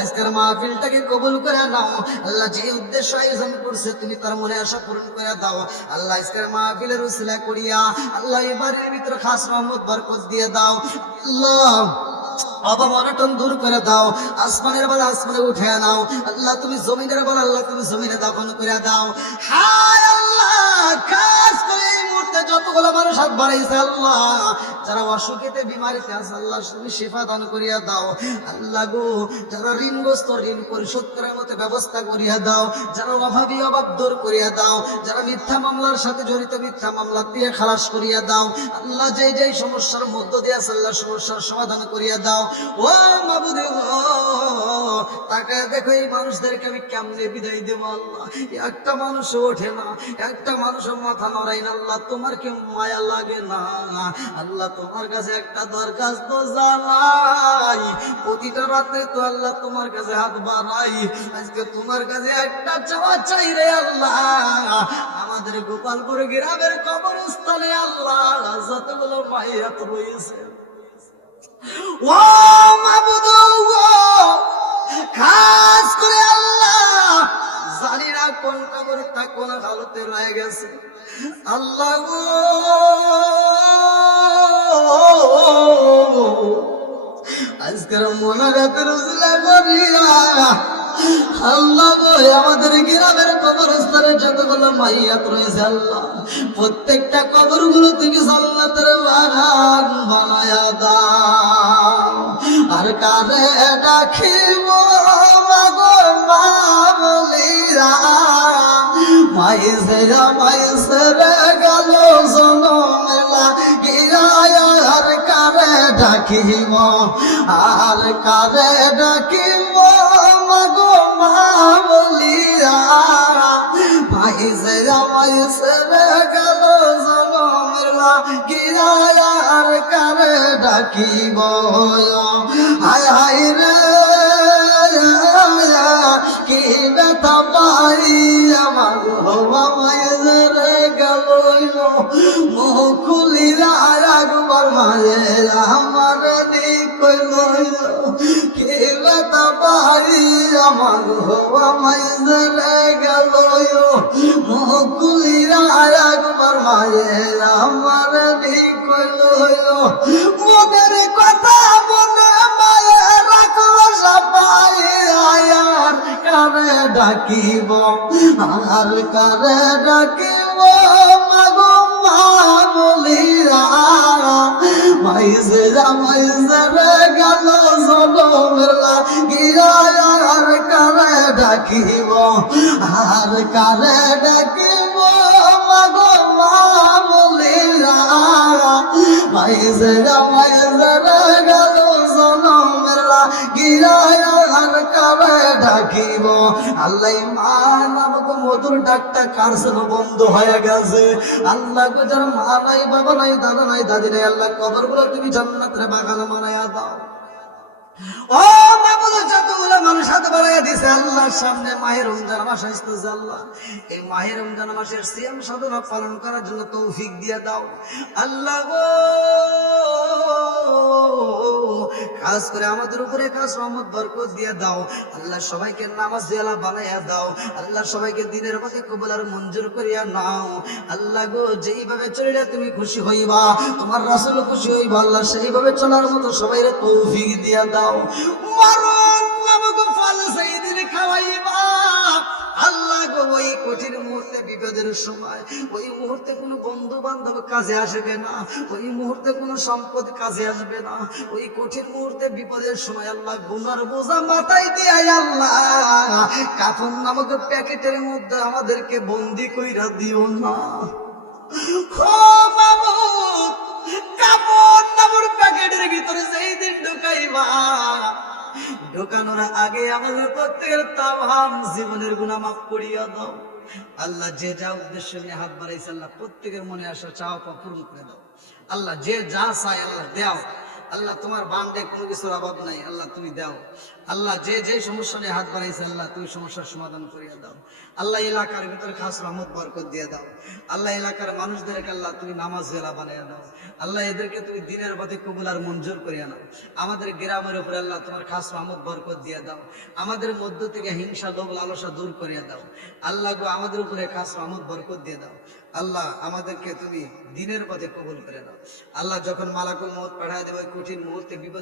আজকের মাহফিলটাকে কবুল করে নাও, আল্লাহ যে উদ্দেশ্য আয়োজন করছে তুমি তার মনে আশা পূরণ করে দাও, আল্লাহ আজকের মাহফিলের উসিলা করিয়া আল্লাহ এই বাড়ির ভিতরে খাস রহমত বরকত দিয়ে দাও, আল্লাহ অবমানটন দূর করে দাও, আসমানের বেলা আসমানে উঠে নাও, আল্লাহ তুমি জমিনের বেলা আল্লাহ তুমি জমিনে দাফন করে দাও। হায় আল্লাহ, খাস করে এই মুহূর্তে যতগুলো মানুষ হাত বাড়াইছে আল্লাহ, যারা অসুখেতে বিমারিতে আছে আল্লাহ তুমি শিফা দান করিয়া দাও, আল্লাহ গো যারা ঋণগ্রস্ত ঋণ পরিশোধ করার মতো ব্যবস্থা করিয়া দাও, যারা অভাবী অভাব দূর করিয়া দাও, যারা মিথ্যা মামলার সাথে জড়িত মিথ্যা মামলা দিয়ে খালাস করিয়া দাও, আল্লাহ যে যে সমস্যার মধ্য দিয়ে আছে আল্লাহ সমস্যার সমাধান করিয়া দাও। ও মাবুদে তাকে দেখো এই মানুষদেরকে আমি কেমনে বিদায় দেবো আল্লাহ, একটা মানুষ ওঠে না, একটা মানুষ মাথা নড়াই না, আল্লাহ তোমার কি মায়া লাগে না, আল্লাহ তোমার কাছে একটা দরখাস্ত জানাই, প্রতিটা রাতে তো আল্লাহ তোমার কাছে হাত বাড়াই, আজকে তোমার কাছে একটা চাওয়া চাই রে আল্লাহ, আমাদের গোপালপুর গ্রামের কবরস্থানে আল্লাহ যতগুলো মাইয়াত রয়েছে ও মাবুদ খাস করে আল্লাহ জানি না কোন কবরটা কোন হালতে রয়ে গেছে, আল্লাহ গো আজকের মোনাজাতের উসিলা করিয়া আল্লাহ গো আমাদের গ্রামের কবরস্থানে যতগুলো মাইয়াত রয়েছে আল্লাহ প্রত্যেকটা কবরগুলো তুমি জান্নাতের বাগান বানায়া দাও, আর কারে ডাকিব মাগো মামলিরা মাইসেরা মাইসেরা গেল জনমেলা গিরায়া, আর কারে ডাকিব আর কারে ডাকিব মাগো মামলিরা মাইসেরা মাইসেরা গেল জনমেলা গিরায়া, আর কারে ডাকিব হায় হায় রে কি ব্যথা পাই আমার হওয়া মায়ের গেল মুখ খুলিরা একবার মায়ের আমার কইল কি ব্যথা পাই আমার হওয়া মায়ের গেল মুখ খুলিরা একবার মায়ের আমার কইল, মনের কথা মনে মায়ের রাখলো সবাই, আর কারে ডাকিব আর কারে ডাকিব মাগো মামলিরা মাইসেরা মাইসেরা গেল জনমেলা গিরায়া, আর কারে ডাকিব আর কারে ডাকিব মাগো মামলিরা মাইসেরা মাইসেরা গেল জনমেলা গিরায়া, আর কারে ডাকিব আল্লাহ মা নামক মধুর ডাকটা কার জন্য বন্ধ হয়ে গেছে, আল্লাহ গো যার মা নাই বাবা নাই দাদা নাই দাদি নাই আল্লাহ কবরগুলো তুমি জান্নাতের বাগান বানায়া দাও, ও মাবুদ, যতগুলো মানুষ হাত বাড়াইয়া দিছে আল্লাহর সামনে, মাহে রমজান মাস আসতেছে আল্লাহ, এই মাহে রমজান মাসের সিয়াম সাধনা পালন করার জন্য তৌফিক দিয়ে দাও আল্লাহ গো। খাস করে আমাদের উপরে খাস রহমত বরকত দিয়ে দাও আল্লাহ। সবাইকে নামাজ দিয়ালা বানাইয়া দাও আল্লাহ। সবাইকে দিনের পথে কবুল আর মঞ্জুর করিয়া নাও আল্লাহ গো। যেইভাবে চলিলে তুমি খুশি হইবা, তোমার রাসূল খুশি হইবা আল্লাহ, সেইভাবে চলার মতো সবাইরে তৌফিক দিয়া দাও। মরণ নামক ফল সেই দিন খাওয়াইবা আল্লাহ গো। ওই কঠিন মুহূর্তে, বিপদের সময়, ওই মুহূর্তে কোনো বন্ধু বান্ধব কাজে আসবে না, ওই মুহূর্তে কোনো সম্পদ কাজে আসবে না, ওই কঠিন মুহূর্তে বিপদের সময় আল্লাহ গুনার বোঝা মাথায় দিয়ে আল্লাহ কাফন নামক প্যাকেটের মধ্যে আমাদেরকে বন্দি কইরা দিও না। ও মাবুদ, কাফন নামক প্যাকেটের ভিতরে যেই দিন ঢুকাইবা, ঢোকানোর আগে আমাদের প্রত্যেকের তামাম জীবনের গুনাহ মাফ করিয়া দাও আল্লাহ। যে যা উদ্দেশ্য নিয়ে হাত বাড়াইছে আল্লাহ, প্রত্যেকের মনে আসা চাওয়া পূরণ করে দাও আল্লাহ। যে যা চায় আল্লাহ দাও আল্লাহ। তোমার বান্দায় কোনো কিছুর অভাব নাই আল্লাহ, তুমি দাও আল্লাহ। যে যে সমস্যা নিয়ে হাত বাড়াইছে আল্লাহ, তুমি সমস্যার সমাধান করিয়া দাও আল্লাহ। এলাকার ভিতরে খাস রহমত বরকত দিয়ে দাও আল্লাহ। এলাকার মানুষদেরকে আল্লাহ তুমি নামাজ ওয়ালা বানাইয়া দাও আল্লাহ। এদেরকে তুমি দিনের পথে কবুল আর মঞ্জুর করিয়া নাও। আমাদের গ্রামের উপরে আল্লাহ তোমার খাস রহমত বরকত দিয়ে দাও। আমাদের মধ্য থেকে হিংসা, লোভ, লালসা দূর করিয়া দাও আল্লাহ গো। আমাদের উপরে খাস রহমত বরকত দিয়ে দাও আল্লাহ। আমাদেরকে তুমি দিনের পথে কবুল করে নাও আল্লাহ। যখন মালাকুল মউত পাঠায় দেবে কঠিন মুহূর্তে, বিপদ